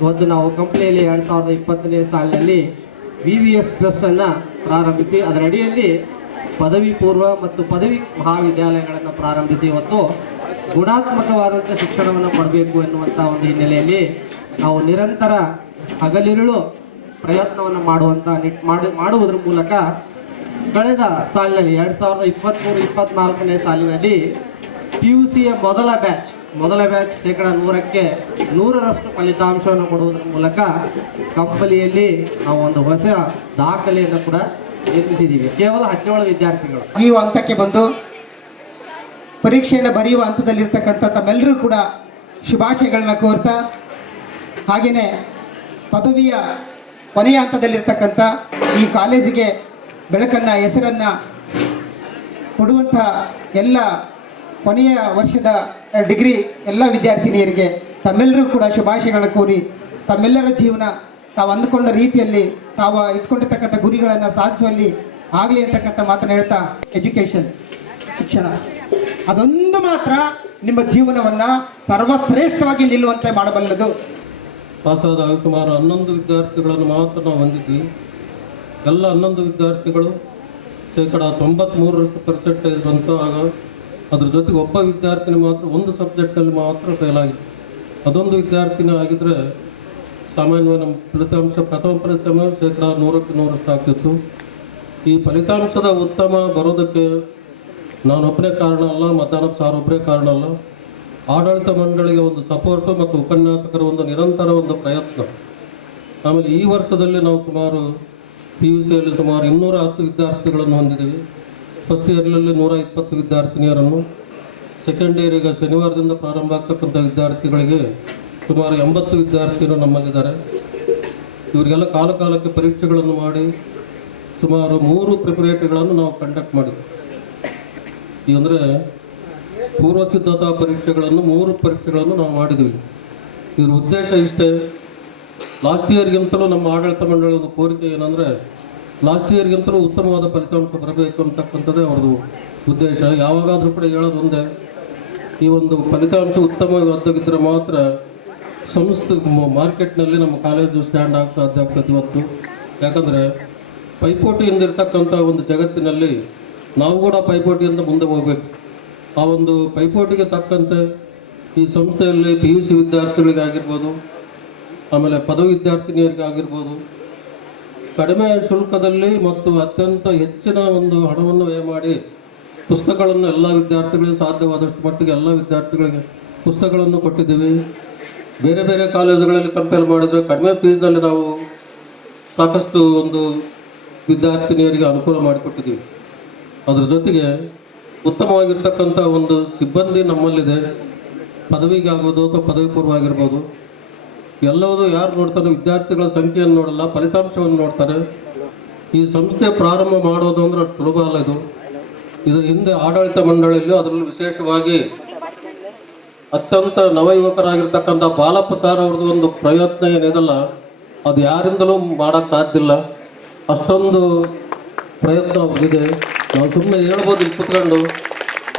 ಇವತ್ತು ನಾವು ಕಂಪ್ನಿಯಲ್ಲಿ 2020ನೇ ಸಾಲಿನಲ್ಲಿ VVS ಟ್ರಸ್ಟನ್ನು ಪ್ರಾರಂಭಿಸಿ ಅದರ ಅಡಿಯಲ್ಲಿ ಪದವಿ ಪೂರ್ವ ಮತ್ತು ಪದವಿ ಮಹಾವಿದ್ಯಾಲಯಗಳನ್ನು ಪ್ರಾರಂಭಿಸಿ ಇವತ್ತು ಗುಣಾತ್ಮಕವಾದಂಥ ಶಿಕ್ಷಣವನ್ನು ಕೊಡಬೇಕು ಎನ್ನುವಂಥ ಒಂದು ಹಿನ್ನೆಲೆಯಲ್ಲಿ ನಾವು ನಿರಂತರ ಹಗಲಿರುಳು ಪ್ರಯತ್ನವನ್ನು ಮಾಡುವುದರ ಮೂಲಕ ಕಳೆದ ಸಾಲಿನಲ್ಲಿ 2023-24ನೇ ಸಾಲಿನಲ್ಲಿ PUCಯ ಮೊದಲ ಬ್ಯಾಚ್ ಶೇಕಡ 100% ಫಲಿತಾಂಶವನ್ನು ಕೊಡುವುದರ ಮೂಲಕ ಕಂಪನಿಯಲ್ಲಿ ನಾವು ಒಂದು ಹೊಸ ದಾಖಲೆಯನ್ನು ಕೂಡ ನಿರ್ಮಿಸಿದ್ದೀವಿ. ಕೇವಲ 17 ವಿದ್ಯಾರ್ಥಿಗಳು ಈ ಹಂತಕ್ಕೆ ಬಂದು ಪರೀಕ್ಷೆಯನ್ನು ಬರೆಯುವ ಹಂತದಲ್ಲಿರ್ತಕ್ಕಂಥ ತಮ್ಮೆಲ್ಲರೂ ಕೂಡ ಶುಭಾಶಯಗಳನ್ನ ಕೋರ್ತಾ, ಹಾಗೆಯೇ ಪದವಿಯ ಕೊನೆಯ ಹಂತದಲ್ಲಿರ್ತಕ್ಕಂಥ ಈ ಕಾಲೇಜಿಗೆ ಬೆಳಕನ್ನು ಹೆಸರನ್ನು ಕೊಡುವಂಥ ಎಲ್ಲ ಕೊನೆಯ ವರ್ಷದ ಡಿಗ್ರಿ ಎಲ್ಲ ವಿದ್ಯಾರ್ಥಿನಿಯರಿಗೆ ತಮ್ಮೆಲ್ಲರೂ ಕೂಡ ಶುಭಾಶಯಗಳನ್ನು ಕೋರಿ ತಮ್ಮೆಲ್ಲರ ಜೀವನ ತಾವು ಅಂದುಕೊಂಡ ರೀತಿಯಲ್ಲಿ ತಾವು ಇಟ್ಕೊಂಡಿರ್ತಕ್ಕಂಥ ಗುರಿಗಳನ್ನು ಸಾಧಿಸುವಲ್ಲಿ ಆಗಲಿ ಅಂತಕ್ಕಂಥ ಮಾತನ್ನು ಹೇಳ್ತಾ, ಎಜುಕೇಷನ್ ಶಿಕ್ಷಣ ಅದೊಂದು ಮಾತ್ರ ನಿಮ್ಮ ಜೀವನವನ್ನು ಸರ್ವಶ್ರೇಷ್ಠವಾಗಿ ನಿಲ್ಲುವಂತೆ ಮಾಡಬಲ್ಲದು. ಪಾಸಾದಾಗ ಸುಮಾರು 11 ವಿದ್ಯಾರ್ಥಿಗಳನ್ನು ಮಾತ್ರ ನಾವು ಹೊಂದಿದ್ವಿ. ಎಲ್ಲ 11 ವಿದ್ಯಾರ್ಥಿಗಳು ಶೇಕಡ 93% ಬಂತು. ಆಗ ಅದ್ರ ಜೊತೆಗೆ ಒಬ್ಬ ವಿದ್ಯಾರ್ಥಿನಿ ಮಾತ್ರ ಒಂದು ಸಬ್ಜೆಕ್ಟಲ್ಲಿ ಮಾತ್ರ ಫೇಲ್ ಆಗಿದೆ. ಅದೊಂದು ವಿದ್ಯಾರ್ಥಿನಿ ಆಗಿದ್ದರೆ ಸಾಮಾನ್ಯವಾಗಿ ನಮ್ಮ ಫಲಿತಾಂಶ ಪ್ರಥಮ ಫಲಿತಾಂಶ ಶೇಕಡ 100% ಆಗ್ತಿತ್ತು. ಈ ಫಲಿತಾಂಶದ ಉತ್ತಮ ಬರೋದಕ್ಕೆ ನಾನೊಬ್ಬನೇ ಕಾರಣ ಅಲ್ಲ, ಮಧ್ಯಾಹ್ನದ ಸಾರ್ ಒಬ್ಬರೇ ಕಾರಣ ಅಲ್ಲ. ಆಡಳಿತ ಮಂಡಳಿಗೆ ಒಂದು ಸಪೋರ್ಟು ಮತ್ತು ಉಪನ್ಯಾಸಕರ ಒಂದು ನಿರಂತರ ಒಂದು ಪ್ರಯತ್ನ. ಆಮೇಲೆ ಈ ವರ್ಷದಲ್ಲಿ ನಾವು ಸುಮಾರು PUCಯಲ್ಲಿ ಸುಮಾರು 210 ವಿದ್ಯಾರ್ಥಿಗಳನ್ನು ಹೊಂದಿದ್ದೀವಿ. ಫಸ್ಟ್ ಇಯರ್ನಲ್ಲಿ 120 ವಿದ್ಯಾರ್ಥಿನಿಯರನ್ನು, ಸೆಕೆಂಡ್ ಇಯರಿಗೆ ಶನಿವಾರದಿಂದ ಪ್ರಾರಂಭ ಆಗ್ತಕ್ಕಂಥ ವಿದ್ಯಾರ್ಥಿಗಳಿಗೆ ಸುಮಾರು 80 ವಿದ್ಯಾರ್ಥಿಗಳು ನಮ್ಮಲ್ಲಿದ್ದಾರೆ. ಇವರಿಗೆಲ್ಲ ಕಾಲಕ್ಕೆ ಪರೀಕ್ಷೆಗಳನ್ನು ಮಾಡಿ ಸುಮಾರು 3 ಪ್ರಿಪರೇಟರಿಗಳನ್ನು ನಾವು ಕಂಡಕ್ಟ್ ಮಾಡಿದ್ವಿ. ಈ ಅಂದರೆ ಪೂರ್ವ ಸಿದ್ಧತಾ ಪರೀಕ್ಷೆಗಳನ್ನು 3 ಪರೀಕ್ಷೆಗಳನ್ನು ನಾವು ಮಾಡಿದ್ವಿ. ಇದ್ರ ಉದ್ದೇಶ ಇಷ್ಟೇ, ಲಾಸ್ಟ್ ಇಯರ್ಗಿಂತಲೂ ನಮ್ಮ ಆಡಳಿತ ಮಂಡಳಿ ಒಂದು ಕೋರಿಕೆ ಏನಂದರೆ ಲಾಸ್ಟ್ ಇಯರ್ಗಿಂತಲೂ ಉತ್ತಮವಾದ ಫಲಿತಾಂಶ ಬರಬೇಕು ಅಂತಕ್ಕಂಥದ್ದೇ ಅವ್ರದ್ದು ಉದ್ದೇಶ. ಯಾವಾಗಾದರೂ ಕೂಡ ಹೇಳೋದು ಒಂದೇ, ಈ ಒಂದು ಫಲಿತಾಂಶ ಉತ್ತಮವಾಗಿದ್ದರೆ ಮಾತ್ರ ಸಂಸ್ಥೆ ಮಾರ್ಕೆಟ್ನಲ್ಲಿ ನಮ್ಮ ಕಾಲೇಜು ಸ್ಟ್ಯಾಂಡ್ ಆಗಿ ಸಾಧ್ಯ ಆಗ್ತದೆ ಇವತ್ತು. ಯಾಕಂದರೆ ಪೈಪೋಟಿಯಿಂದ ಇರ್ತಕ್ಕಂಥ ಒಂದು ಜಗತ್ತಿನಲ್ಲಿ ನಾವು ಕೂಡ ಪೈಪೋಟಿಯಿಂದ ಮುಂದೆ ಹೋಗಬೇಕು. ಆ ಒಂದು ಪೈಪೋಟಿಗೆ ತಕ್ಕಂತೆ ಈ ಸಂಸ್ಥೆಯಲ್ಲಿ PUC ವಿದ್ಯಾರ್ಥಿಗಳಿಗಾಗಿರ್ಬೋದು, ಆಮೇಲೆ ಪದವಿ ವಿದ್ಯಾರ್ಥಿನಿಯರಿಗಾಗಿರ್ಬೋದು, ಕಡಿಮೆ ಶುಲ್ಕದಲ್ಲಿ ಮತ್ತು ಅತ್ಯಂತ ಹೆಚ್ಚಿನ ಒಂದು ಹಣವನ್ನು ವ್ಯಯ ಮಾಡಿ ಪುಸ್ತಕಗಳನ್ನು ಎಲ್ಲ ವಿದ್ಯಾರ್ಥಿಗಳಿಗೆ ಸಾಧ್ಯವಾದಷ್ಟು ಮಟ್ಟಿಗೆ ಎಲ್ಲ ವಿದ್ಯಾರ್ಥಿಗಳಿಗೆ ಪುಸ್ತಕಗಳನ್ನು ಕೊಟ್ಟಿದ್ದೀವಿ. ಬೇರೆ ಬೇರೆ ಕಾಲೇಜುಗಳಲ್ಲಿ ಕಂಪೇರ್ ಮಾಡಿದರೆ ಕಡಿಮೆ ಫೀಸ್ನಲ್ಲಿ ನಾವು ಸಾಕಷ್ಟು ಒಂದು ವಿದ್ಯಾರ್ಥಿನಿಯರಿಗೆ ಅನುಕೂಲ ಮಾಡಿಕೊಟ್ಟಿದ್ದೀವಿ. ಅದ್ರ ಜೊತೆಗೆ ಉತ್ತಮವಾಗಿರ್ತಕ್ಕಂಥ ಒಂದು ಸಿಬ್ಬಂದಿ ನಮ್ಮಲ್ಲಿದೆ. ಪದವಿಗಾಗ್ಬೋದು ಅಥವಾ ಪದವಿ ಪೂರ್ವ ಆಗಿರ್ಬೋದು, ಎಲ್ಲವೂ ಯಾರು ನೋಡ್ತಾರೆ, ವಿದ್ಯಾರ್ಥಿಗಳ ಸಂಖ್ಯೆಯನ್ನು ನೋಡಲ್ಲ, ಫಲಿತಾಂಶವನ್ನು ನೋಡ್ತಾರೆ. ಈ ಸಂಸ್ಥೆ ಪ್ರಾರಂಭ ಮಾಡೋದು ಅಂದರೆ ಅಷ್ಟು ಸುಲಭ ಅಲ್ಲ. ಇದರ ಹಿಂದೆ ಆಡಳಿತ ಮಂಡಳಿಯಲ್ಲೂ ಅದರಲ್ಲಿ ವಿಶೇಷವಾಗಿ ಅತ್ಯಂತ ನವಯುವಕರಾಗಿರ್ತಕ್ಕಂಥ ಬಾಲಪ್ಪ ಸಾರ್ ಅವ್ರದ್ದು ಒಂದು ಪ್ರಯತ್ನ ಏನಿದೆಲ್ಲ ಅದು ಯಾರಿಂದಲೂ ಮಾಡೋಕ್ಕೆ ಸಾಧ್ಯ ಇಲ್ಲ. ಅಷ್ಟೊಂದು ಪ್ರಯತ್ನ ಅವ್ರಿಗಿದೆ. ನಾವು ಸುಮ್ಮನೆ ಹೇಳ್ಬೋದು ಇಲ್ಲಿ ಕುತ್ಕೊಂಡು,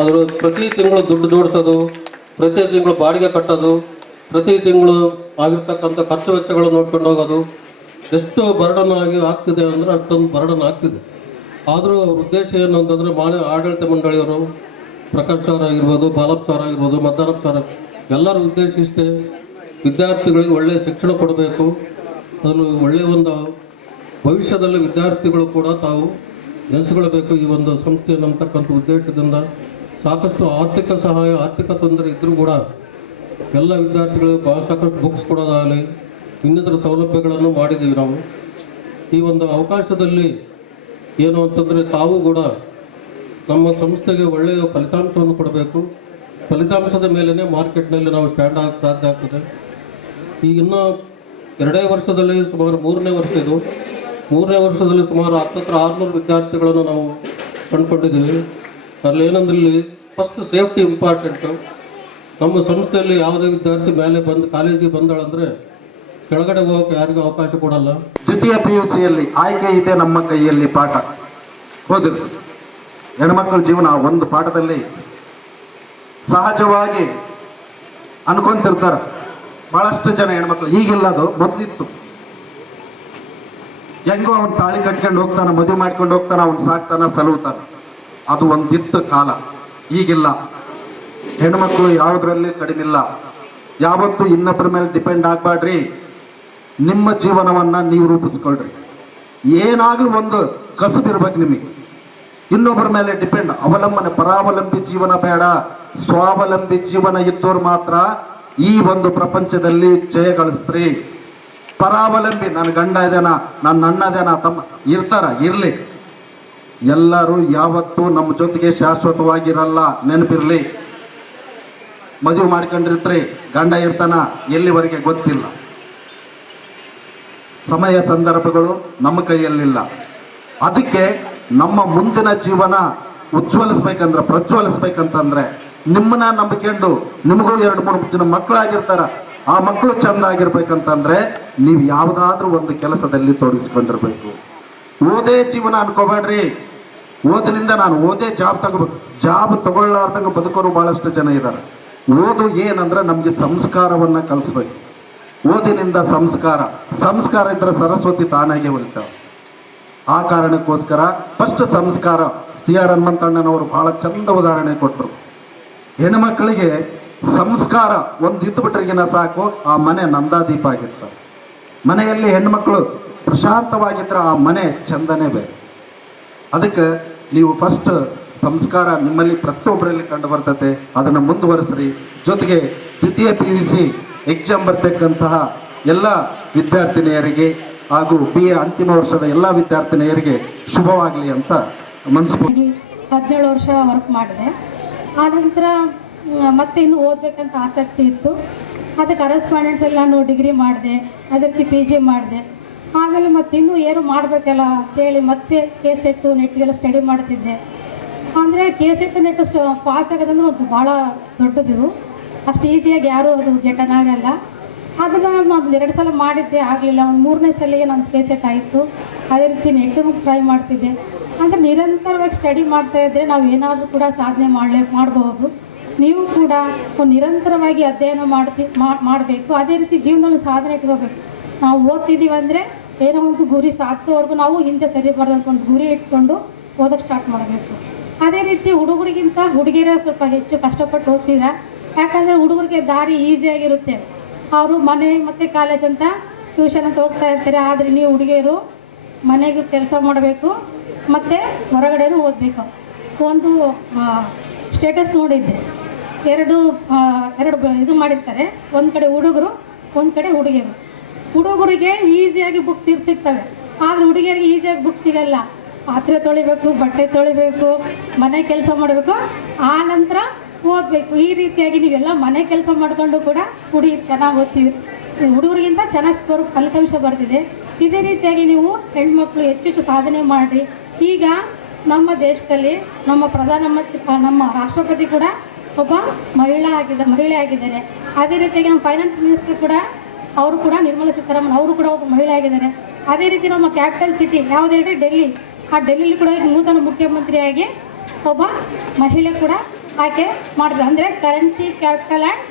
ಅದರ ಪ್ರತಿ ತಿಂಗಳು ದುಡ್ಡು ಜೋಡಿಸೋದು, ಪ್ರತಿ ತಿಂಗಳು ಬಾಡಿಗೆ ಕಟ್ಟೋದು, ಪ್ರತಿ ತಿಂಗಳು ಆಗಿರ್ತಕ್ಕಂಥ ಖರ್ಚು ವೆಚ್ಚಗಳು ನೋಡ್ಕೊಂಡು ಹೋಗೋದು ಎಷ್ಟು ಬರ್ಡನ್ ಆಗ್ತಿದೆ ಅಂದರೆ ಅಷ್ಟೊಂದು ಬರ್ಡನ್ ಆಗ್ತಿದೆ. ಆದರೂ ಅವ್ರ ಉದ್ದೇಶ ಏನು ಅಂತಂದರೆ ಆಡಳಿತ ಮಂಡಳಿಯವರು ಪ್ರಕಾಶ್ ಸರ್ ಆಗಿರ್ಬೋದು, ಬಾಲಪ್ಪ ಸರ್ ಆಗಿರ್ಬೋದು, ಮಧ್ಯಾಹ್ನ ಸರ್, ಎಲ್ಲರ ಉದ್ದೇಶ ಇಷ್ಟೇ, ವಿದ್ಯಾರ್ಥಿಗಳಿಗೆ ಒಳ್ಳೆಯ ಶಿಕ್ಷಣ ಕೊಡಬೇಕು. ಅದನ್ನು ಒಳ್ಳೆಯ ಒಂದು ಭವಿಷ್ಯದಲ್ಲಿ ವಿದ್ಯಾರ್ಥಿಗಳು ಕೂಡ ತಾವು ನೆನೆಸಿಕೊಳ್ಬೇಕು ಈ ಒಂದು ಸಂಸ್ಥೆ ಅಂತಕ್ಕಂಥ ಉದ್ದೇಶದಿಂದ ಸಾಕಷ್ಟು ಆರ್ಥಿಕ ಸಹಾಯ, ಆರ್ಥಿಕ ತೊಂದರೆ ಇದ್ದರೂ ಕೂಡ ಎಲ್ಲ ವಿದ್ಯಾರ್ಥಿಗಳಿಗೂ ಸಾಕಷ್ಟು ಬುಕ್ಸ್ ಕೊಡೋದಾಗಲಿ ಇನ್ನಿತರ ಸೌಲಭ್ಯಗಳನ್ನು ಮಾಡಿದ್ದೀವಿ ನಾವು. ಈ ಒಂದು ಅವಕಾಶದಲ್ಲಿ ಏನು ಅಂತಂದರೆ ತಾವು ಕೂಡ ನಮ್ಮ ಸಂಸ್ಥೆಗೆ ಒಳ್ಳೆಯ ಫಲಿತಾಂಶವನ್ನು ಕೊಡಬೇಕು. ಫಲಿತಾಂಶದ ಮೇಲೇ ಮಾರ್ಕೆಟ್ನಲ್ಲಿ ನಾವು ಸ್ಟ್ಯಾಂಡ್ ಆಗಕ್ಕೆ ಸಾಧ್ಯ ಆಗ್ತದೆ. ಈಗ ಇನ್ನೂ 2 ವರ್ಷದಲ್ಲಿ ಸುಮಾರು 3ನೇ ವರ್ಷ ಇದು. 3ನೇ ವರ್ಷದಲ್ಲಿ ಸುಮಾರು 600 ವಿದ್ಯಾರ್ಥಿಗಳನ್ನು ನಾವು ಕಂಡುಕೊಂಡಿದ್ದೀವಿ. ಅಲ್ಲಿ ಏನಂದ್ರೆ ಇಲ್ಲಿ ಫಸ್ಟ್ ಸೇಫ್ಟಿ ಇಂಪಾರ್ಟೆಂಟು. ನಮ್ಮ ಸಂಸ್ಥೆಯಲ್ಲಿ ಯಾವುದೇ ವಿದ್ಯಾರ್ಥಿ ಮೇಲೆ ಬಂದು ಕಾಲೇಜಿಗೆ ಬಂದಾಳಂದರೆ ಕೆಳಗಡೆ ಹೋಗೋಕೆ ಯಾರಿಗೂ ಅವಕಾಶ ಕೊಡಲ್ಲ. ದ್ವಿತೀಯ PUCಯಲ್ಲಿ ಆಯ್ಕೆ ಇದೆ ನಮ್ಮ ಕೈಯಲ್ಲಿ ಪಾಠ ಓದಿರ್ತದೆ. ಹೆಣ್ಮಕ್ಳ ಜೀವನ ಒಂದು ಪಾಠದಲ್ಲಿ ಸಹಜವಾಗಿ ಅನ್ಕೊಂತಿರ್ತಾರೆ ಭಾಳಷ್ಟು ಜನ ಹೆಣ್ಮಕ್ಳು. ಈಗಿಲ್ಲ, ಅದು ಮೊದಲಿತ್ತು. ಹೆಂಗೋ ಅವ್ನು ತಾಳಿ ಕಟ್ಕೊಂಡು ಹೋಗ್ತಾನೆ, ಮದುವೆ ಮಾಡ್ಕೊಂಡು ಹೋಗ್ತಾನೆ, ಅವ್ನು ಸಾಕ್ತಾನ, ಸಲುತ್ತಾನ. ಅದು ಒಂದಿತ್ತು ಕಾಲ. ಈಗಿಲ್ಲ. ಹೆಣ್ಮಕ್ಳು ಯಾವುದ್ರಲ್ಲಿ ಕಡಿಮಿಲ್ಲ. ಯಾವತ್ತೂ ಇನ್ನೊಬ್ಬರ ಮೇಲೆ ಡಿಪೆಂಡ್ ಆಗಬೇಡ್ರಿ. ನಿಮ್ಮ ಜೀವನವನ್ನು ನೀವು ರೂಪಿಸ್ಕೊಳ್ರಿ. ಏನಾಗಲೂ ಒಂದು ಕಸುಬು ಇರ್ಬೇಕು ನಿಮಗೆ. ಇನ್ನೊಬ್ಬರ ಮೇಲೆ ಡಿಪೆಂಡ್, ಅವಲಂಬನೆ, ಪರಾವಲಂಬಿ ಜೀವನ ಬೇಡ. ಸ್ವಾವಲಂಬಿ ಜೀವನ ಇದ್ದವ್ರು ಮಾತ್ರ ಈ ಒಂದು ಪ್ರಪಂಚದಲ್ಲಿ ಜಯ ಗಳಿಸ್ತ್ರಿ. ಪರಾವಲಂಬಿ, ನನ್ನ ಗಂಡ ಇದೇನಾ, ನನ್ನ ಅಣ್ಣ ಇದೇನಾ, ತಮ್ಮ ಇರ್ತಾರ, ಇರಲಿ. ಎಲ್ಲರೂ ಯಾವತ್ತೂ ನಮ್ಮ ಜೊತೆಗೆ ಶಾಶ್ವತವಾಗಿರಲ್ಲ, ನೆನಪಿರಲಿ. ಮದುವೆ ಮಾಡ್ಕೊಂಡಿರ್ತ್ರಿ, ಗಂಡ ಇರ್ತಾನ ಎಲ್ಲಿವರೆಗೆ ಗೊತ್ತಿಲ್ಲ. ಸಮಯ ಸಂದರ್ಭಗಳು ನಮ್ಮ ಕೈಯಲ್ಲಿಲ್ಲ. ಅದಕ್ಕೆ ನಮ್ಮ ಮುಂದಿನ ಜೀವನ ಉಜ್ವಲಿಸ್ಬೇಕಂದ್ರೆ, ಪ್ರಜ್ವಲಿಸ್ಬೇಕಂತಂದ್ರೆ ನಿಮ್ಮನ್ನ ನಂಬಿಕೊಂಡು, ನಿಮಗೂ 2-3 ಜನ ಮಕ್ಕಳಾಗಿರ್ತಾರ, ಆ ಮಕ್ಕಳು ಚಂದ ಆಗಿರ್ಬೇಕಂತಂದ್ರೆ ನೀವು ಯಾವುದಾದ್ರೂ ಒಂದು ಕೆಲಸದಲ್ಲಿ ತೊಡಗಿಸ್ಕೊಂಡಿರ್ಬೇಕು. ಓದೇ ಜೀವನ ಅನ್ಕೋಬೇಡ್ರಿ. ಓದಿನಿಂದ ನಾನು ಓದೇ ಜಾಬ್ ತಗೋಬೇಕು, ಜಾಬ್ ತಗೊಳ್ಳಾರ್ದಂಗೆ ಬದುಕೋರು ಭಾಳಷ್ಟು ಜನ ಇದ್ದಾರೆ. ಓದು ಏನಂದ್ರೆ ನಮಗೆ ಸಂಸ್ಕಾರವನ್ನು ಕಲಿಸ್ಬೇಕು. ಓದಿನಿಂದ ಸಂಸ್ಕಾರ, ಸಂಸ್ಕಾರ ಇದ್ದರೆ ಸರಸ್ವತಿ ತಾನಾಗೆ ಒಲಿತಾವೆ. ಆ ಕಾರಣಕ್ಕೋಸ್ಕರ ಫಸ್ಟ್ ಸಂಸ್ಕಾರ. CR ಹನುಮಂತಣ್ಣನವರು ಭಾಳ ಚಂದ ಉದಾಹರಣೆ ಕೊಟ್ಟರು. ಹೆಣ್ಮಕ್ಳಿಗೆ ಸಂಸ್ಕಾರ ಒಂದು ಇದ್ದುಬಿಟ್ರಿಗಿನ ಸಾಕು, ಆ ಮನೆ ನಂದಾದೀಪ ಆಗಿರ್ತಾರೆ. ಮನೆಯಲ್ಲಿ ಹೆಣ್ಮಕ್ಳು ಪ್ರಶಾಂತವಾಗಿದ್ದರೆ ಆ ಮನೆ ಚಂದನೇ ಬೇರೆ. ಅದಕ್ಕೆ ನೀವು ಫಸ್ಟ್ ಸಂಸ್ಕಾರ ನಿಮ್ಮಲ್ಲಿ ಪ್ರತಿಯೊಬ್ಬರಲ್ಲಿ ಕಂಡು ಬರ್ತತೆ, ಅದನ್ನು ಮುಂದುವರಿಸ್ರಿ. ಜೊತೆಗೆ ದ್ವಿತೀಯ PUC ಎಕ್ಸಾಮ್ ಬರ್ತಕ್ಕಂತಹ ಎಲ್ಲ ವಿದ್ಯಾರ್ಥಿನಿಯರಿಗೆ ಹಾಗೂ BA ಅಂತಿಮ ವರ್ಷದ ಎಲ್ಲ ವಿದ್ಯಾರ್ಥಿನಿಯರಿಗೆ ಶುಭವಾಗಲಿ ಅಂತ ಮನಸ್ಫೂರ್ತಿ. 17 ವರ್ಷ ವರ್ಕ್ ಮಾಡಿದೆ. ಆನಂತರ ಮತ್ತೆ ಇನ್ನೂ ಓದಬೇಕಂತ ಆಸಕ್ತಿ ಇತ್ತು. ಅದಕ್ಕೆ ಕರೆಸ್ಪಾಂಡೆನ್ಸ್ ಎಲ್ಲ ನಾನು ಡಿಗ್ರಿ ಮಾಡಿದೆ, ಅದಕ್ಕೆ PG ಮಾಡಿದೆ. ಆಮೇಲೆ ಮತ್ತೆ ಇನ್ನೂ ಏನು ಮಾಡಬೇಕಲ್ಲ ಅಂತೇಳಿ ಮತ್ತೆ KCET ನೆಟ್ಗೆಲ್ಲ ಸ್ಟಡಿ ಮಾಡ್ತಿದ್ದೆ. ಅಂದರೆ KCET ನೆಟ್ ಪಾಸ್ ಆಗೋದಂದ್ರೆ ಒಂದು ಭಾಳ ದೊಡ್ಡದಿದು. ಅಷ್ಟು ಈಸಿಯಾಗಿ ಯಾರೂ ಅದು ಗೆಟ್ಟನಾಗಲ್ಲ. ಅದನ್ನು ಒಂದು 2 ಸಲ ಮಾಡಿದ್ದೆ, ಆಗಲಿಲ್ಲ. ಒಂದು 3ನೇ ಸಲಿಗೆ ನಮ್ಮ KCET ಆಯಿತು. ಅದೇ ರೀತಿ ನೆಟ್ಟು ಟ್ರೈ ಮಾಡ್ತಿದ್ದೆ. ಅಂದರೆ ನಿರಂತರವಾಗಿ ಸ್ಟಡಿ ಮಾಡ್ತಾಯಿದ್ದರೆ ನಾವು ಏನಾದರೂ ಕೂಡ ಸಾಧನೆ ಮಾಡಬಹುದು. ನೀವು ಕೂಡ ಒಂದು ನಿರಂತರವಾಗಿ ಅಧ್ಯಯನ ಮಾಡಬೇಕು. ಅದೇ ರೀತಿ ಜೀವನದಲ್ಲಿ ಸಾಧನೆ ಇಟ್ಕೋಬೇಕು. ನಾವು ಓದ್ತಿದ್ದೀವಿ ಅಂದರೆ ಏನೋ ಒಂದು ಗುರಿ ಸಾಧಿಸೋವರೆಗೂ ನಾವು ಹಿಂದೆ ಸರಿಬಾರ್ದಂತ ಒಂದು ಗುರಿ ಇಟ್ಕೊಂಡು ಓದೋಕ್ಕೆ ಸ್ಟಾರ್ಟ್ ಮಾಡಬೇಕು. ಅದೇ ರೀತಿ ಹುಡುಗರಿಗಿಂತ ಹುಡುಗಿಯರೇ ಸ್ವಲ್ಪ ಹೆಚ್ಚು ಕಷ್ಟಪಟ್ಟು ಓದ್ತಿದ್ರೆ, ಯಾಕಂದರೆ ಹುಡುಗರಿಗೆ ದಾರಿ ಈಸಿಯಾಗಿರುತ್ತೆ. ಅವರು ಮನೆ ಮತ್ತು ಕಾಲೇಜ್ ಅಂತ ಟ್ಯೂಷನ್ ಅಂತ ಹೋಗ್ತಾ ಇರ್ತಾರೆ. ಆದರೆ ನೀವು ಹುಡುಗಿಯರು ಮನೆಗೆ ಕೆಲಸ ಮಾಡಬೇಕು ಮತ್ತು ಹೊರಗಡೆನೂ ಓದಬೇಕು. ಒಂದು ಸ್ಟೇಟಸ್ ನೋಡಿದ್ದೆ, ಎರಡು ಇದು ಮಾಡಿರ್ತಾರೆ. ಒಂದು ಕಡೆ ಹುಡುಗರು, ಒಂದು ಕಡೆ ಹುಡುಗಿಯರು. ಹುಡುಗರಿಗೆ ಈಸಿಯಾಗಿ ಬುಕ್ಸ್ ಸಿಗ್ತವೆ, ಆದರೆ ಹುಡುಗಿಯರಿಗೆ ಈಸಿಯಾಗಿ ಬುಕ್ಸ್ ಸಿಗಲ್ಲ. ಪಾತ್ರೆ ತೊಳಿಬೇಕು, ಬಟ್ಟೆ ತೊಳಿಬೇಕು, ಮನೆ ಕೆಲಸ ಮಾಡಬೇಕು, ಆ ನಂತರ ಓದಬೇಕು. ಈ ರೀತಿಯಾಗಿ ನೀವೆಲ್ಲ ಮನೆ ಕೆಲಸ ಮಾಡಿಕೊಂಡು ಕೂಡ ಹುಡುಗಿ ಚೆನ್ನಾಗಿ ಓದ್ತಿದ್ರಿ. ಹುಡುಗರಿಗಿಂತ ಚೆನ್ನಾಗಿ ಸ್ಕೋರ್ ಫಲಿತಾಂಶ ಬರ್ತಿದೆ. ಇದೇ ರೀತಿಯಾಗಿ ನೀವು ಹೆಣ್ಮಕ್ಳು ಹೆಚ್ಚು ಸಾಧನೆ ಮಾಡಿರಿ. ಈಗ ನಮ್ಮ ದೇಶದಲ್ಲಿ ನಮ್ಮ ಪ್ರಧಾನಮಂತ್ರಿ, ನಮ್ಮ ರಾಷ್ಟ್ರಪತಿ ಕೂಡ ಒಬ್ಬ ಮಹಿಳೆ ಆಗಿದ್ದಾರೆ. ಅದೇ ರೀತಿಯಾಗಿ ನಮ್ಮ ಫೈನಾನ್ಸ್ ಮಿನಿಸ್ಟರ್ ಕೂಡ, ಅವರು ಕೂಡ ನಿರ್ಮಲಾ ಸೀತಾರಾಮನ್ ಅವರು ಕೂಡ ಒಬ್ಬ ಮಹಿಳೆ ಆಗಿದ್ದಾರೆ. ಅದೇ ರೀತಿ ನಮ್ಮ ಕ್ಯಾಪಿಟಲ್ ಸಿಟಿ ಯಾವುದು ಹೇಳಿದ್ರೆ ಡೆಲ್ಲಿ. ಆ ಡೆಲ್ಲಿಲಿ ಕೂಡ ಈಗ ನೂತನ ಮುಖ್ಯಮಂತ್ರಿಯಾಗಿ ಒಬ್ಬ ಮಹಿಳೆ ಕೂಡ ಆಯ್ಕೆ ಮಾಡಿದ್ರು. ಅಂದರೆ currency, capital and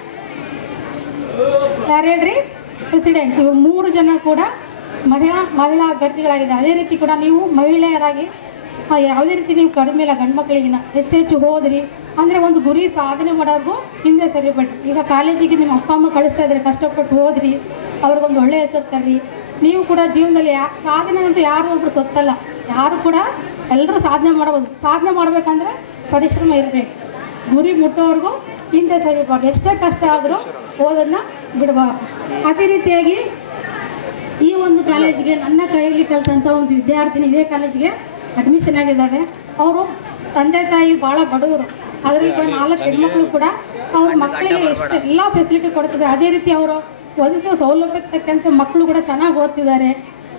territory president, ಇವರು 3 ಜನ ಕೂಡ ಮಹಿಳಾ ಅಭ್ಯರ್ಥಿಗಳಾಗಿದೆ. ಅದೇ ರೀತಿ ಕೂಡ ನೀವು ಮಹಿಳೆಯರಾಗಿ ಯಾವುದೇ ರೀತಿ ನೀವು ಕಡಿಮೆ ಇಲ್ಲ, ಗಂಡು ಮಕ್ಕಳಿಗಿನ ಹೆಚ್ಚು ಓದ್ರಿ. ಅಂದರೆ ಒಂದು ಗುರಿ ಸಾಧನೆ ಮಾಡೋರ್ಗೂ ಹಿಂದೆ ಸರಿಪಟ್ಟು. ಈಗ ಕಾಲೇಜಿಗೆ ನಿಮ್ಮ ಅಪ್ಪ ಅಮ್ಮ ಕಳಿಸ್ತಾ ಇದ್ದಾರೆ, ಕಷ್ಟಪಟ್ಟು ಓದ್ರಿ, ಅವ್ರಿಗೊಂದು ಒಳ್ಳೆಯ ಹೆಸರು ತರ್ರಿ. ನೀವು ಕೂಡ ಜೀವನದಲ್ಲಿ ಸಾಧನೆ ಅಂತೂ ಯಾರು ಒಬ್ಬರು ಸೊತ್ತಲ್ಲ, ಯಾರು ಕೂಡ ಎಲ್ಲರೂ ಸಾಧನೆ ಮಾಡ್ಬೋದು. ಸಾಧನೆ ಮಾಡಬೇಕಂದ್ರೆ ಪರಿಶ್ರಮ ಇರಬೇಕು. ಗುರಿ ಮುಟ್ಟೋವರೆಗೂ ಹಿಂದೆ ಸರಿಬಾರ್ದು. ಎಷ್ಟೇ ಕಷ್ಟ ಆದರೂ ಓದನ್ನು ಬಿಡಬಾರ್ದು. ಅದೇ ರೀತಿಯಾಗಿ ಈ ಒಂದು ಕಾಲೇಜಿಗೆ ನನ್ನ ಕೈಯಲ್ಲಿ ಕಲಿತಂಥ ಒಂದು ವಿದ್ಯಾರ್ಥಿನಿ ಇದೇ ಕಾಲೇಜಿಗೆ ಅಡ್ಮಿಷನ್ ಆಗಿದ್ದಾರೆ. ಅವರು ತಂದೆ ತಾಯಿ ಭಾಳ ಬಡವರು, ಅದರಲ್ಲಿ ಕೂಡ 4 ಹೆಣ್ಮಕ್ಳು ಕೂಡ ಅವ್ರ ಮಕ್ಕಳಿಗೆ ಎಲ್ಲ ಫೆಸಿಲಿಟಿ ಕೊಡ್ತಿದ್ದಾರೆ. ಅದೇ ರೀತಿ ಅವರು ಒದಗಿಸೋ ಸೌಲಭ್ಯಕ್ಕೆ ತಕ್ಕಂತೆ ಮಕ್ಕಳು ಕೂಡ ಚೆನ್ನಾಗಿ ಓದ್ತಿದ್ದಾರೆ.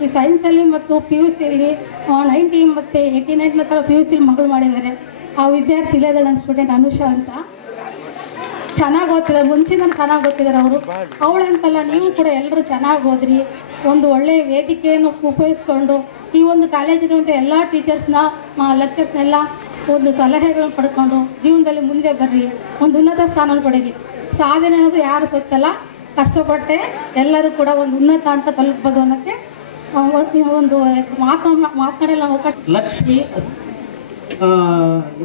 ಈ ಸೈನ್ಸಲ್ಲಿ ಮತ್ತು PUCಯಲ್ಲಿ 90 ಮತ್ತು 89 ಥರ PUC ಮಗಳು ಮಾಡಿದ್ದಾರೆ. ಆ ವಿದ್ಯಾರ್ಥಿ ಇಲ್ಲದ ನನ್ನ ಸ್ಟೂಡೆಂಟ್ ಅನುಷಾ ಅಂತ ಚೆನ್ನಾಗಿ ಓದ್ತಿದ್ದಾರೆ. ಮುಂಚಿನ ಚೆನ್ನಾಗಿ ಓದ್ತಿದ್ದಾರೆ ಅವರು. ಅವಳಂತಲ್ಲ, ನೀವು ಕೂಡ ಎಲ್ಲರೂ ಚೆನ್ನಾಗಿ ಓದ್ರಿ. ಒಂದು ಒಳ್ಳೆಯ ವೇದಿಕೆಯನ್ನು ಉಪಯೋಗಿಸ್ಕೊಂಡು ಈ ಒಂದು ಕಾಲೇಜಿರುವಂಥ ಎಲ್ಲ ಟೀಚರ್ಸ್ನ, ಲೆಕ್ಚರ್ಸ್ನೆಲ್ಲ ಒಂದು ಸಲಹೆಗಳನ್ನು ಪಡ್ಕೊಂಡು ಜೀವನದಲ್ಲಿ ಮುಂದೆ ಬರ್ರಿ, ಒಂದು ಉನ್ನತ ಸ್ಥಾನ ಪಡೀರಿ. ಸಾಧನೆ ಅನ್ನೋದು ಯಾರು ಸೊತ್ತಲ್ಲ, ಕಷ್ಟಪಟ್ಟೆ ಎಲ್ಲರೂ ಕೂಡ ಒಂದು ಉನ್ನತ ಅಂತ ತಲುಪಬಹುದು ಅನ್ನೋಕ್ಕೆ ಒಂದು ಮಾತನಾಡಲು ಅವಕಾಶ. ಲಕ್ಷ್ಮಿ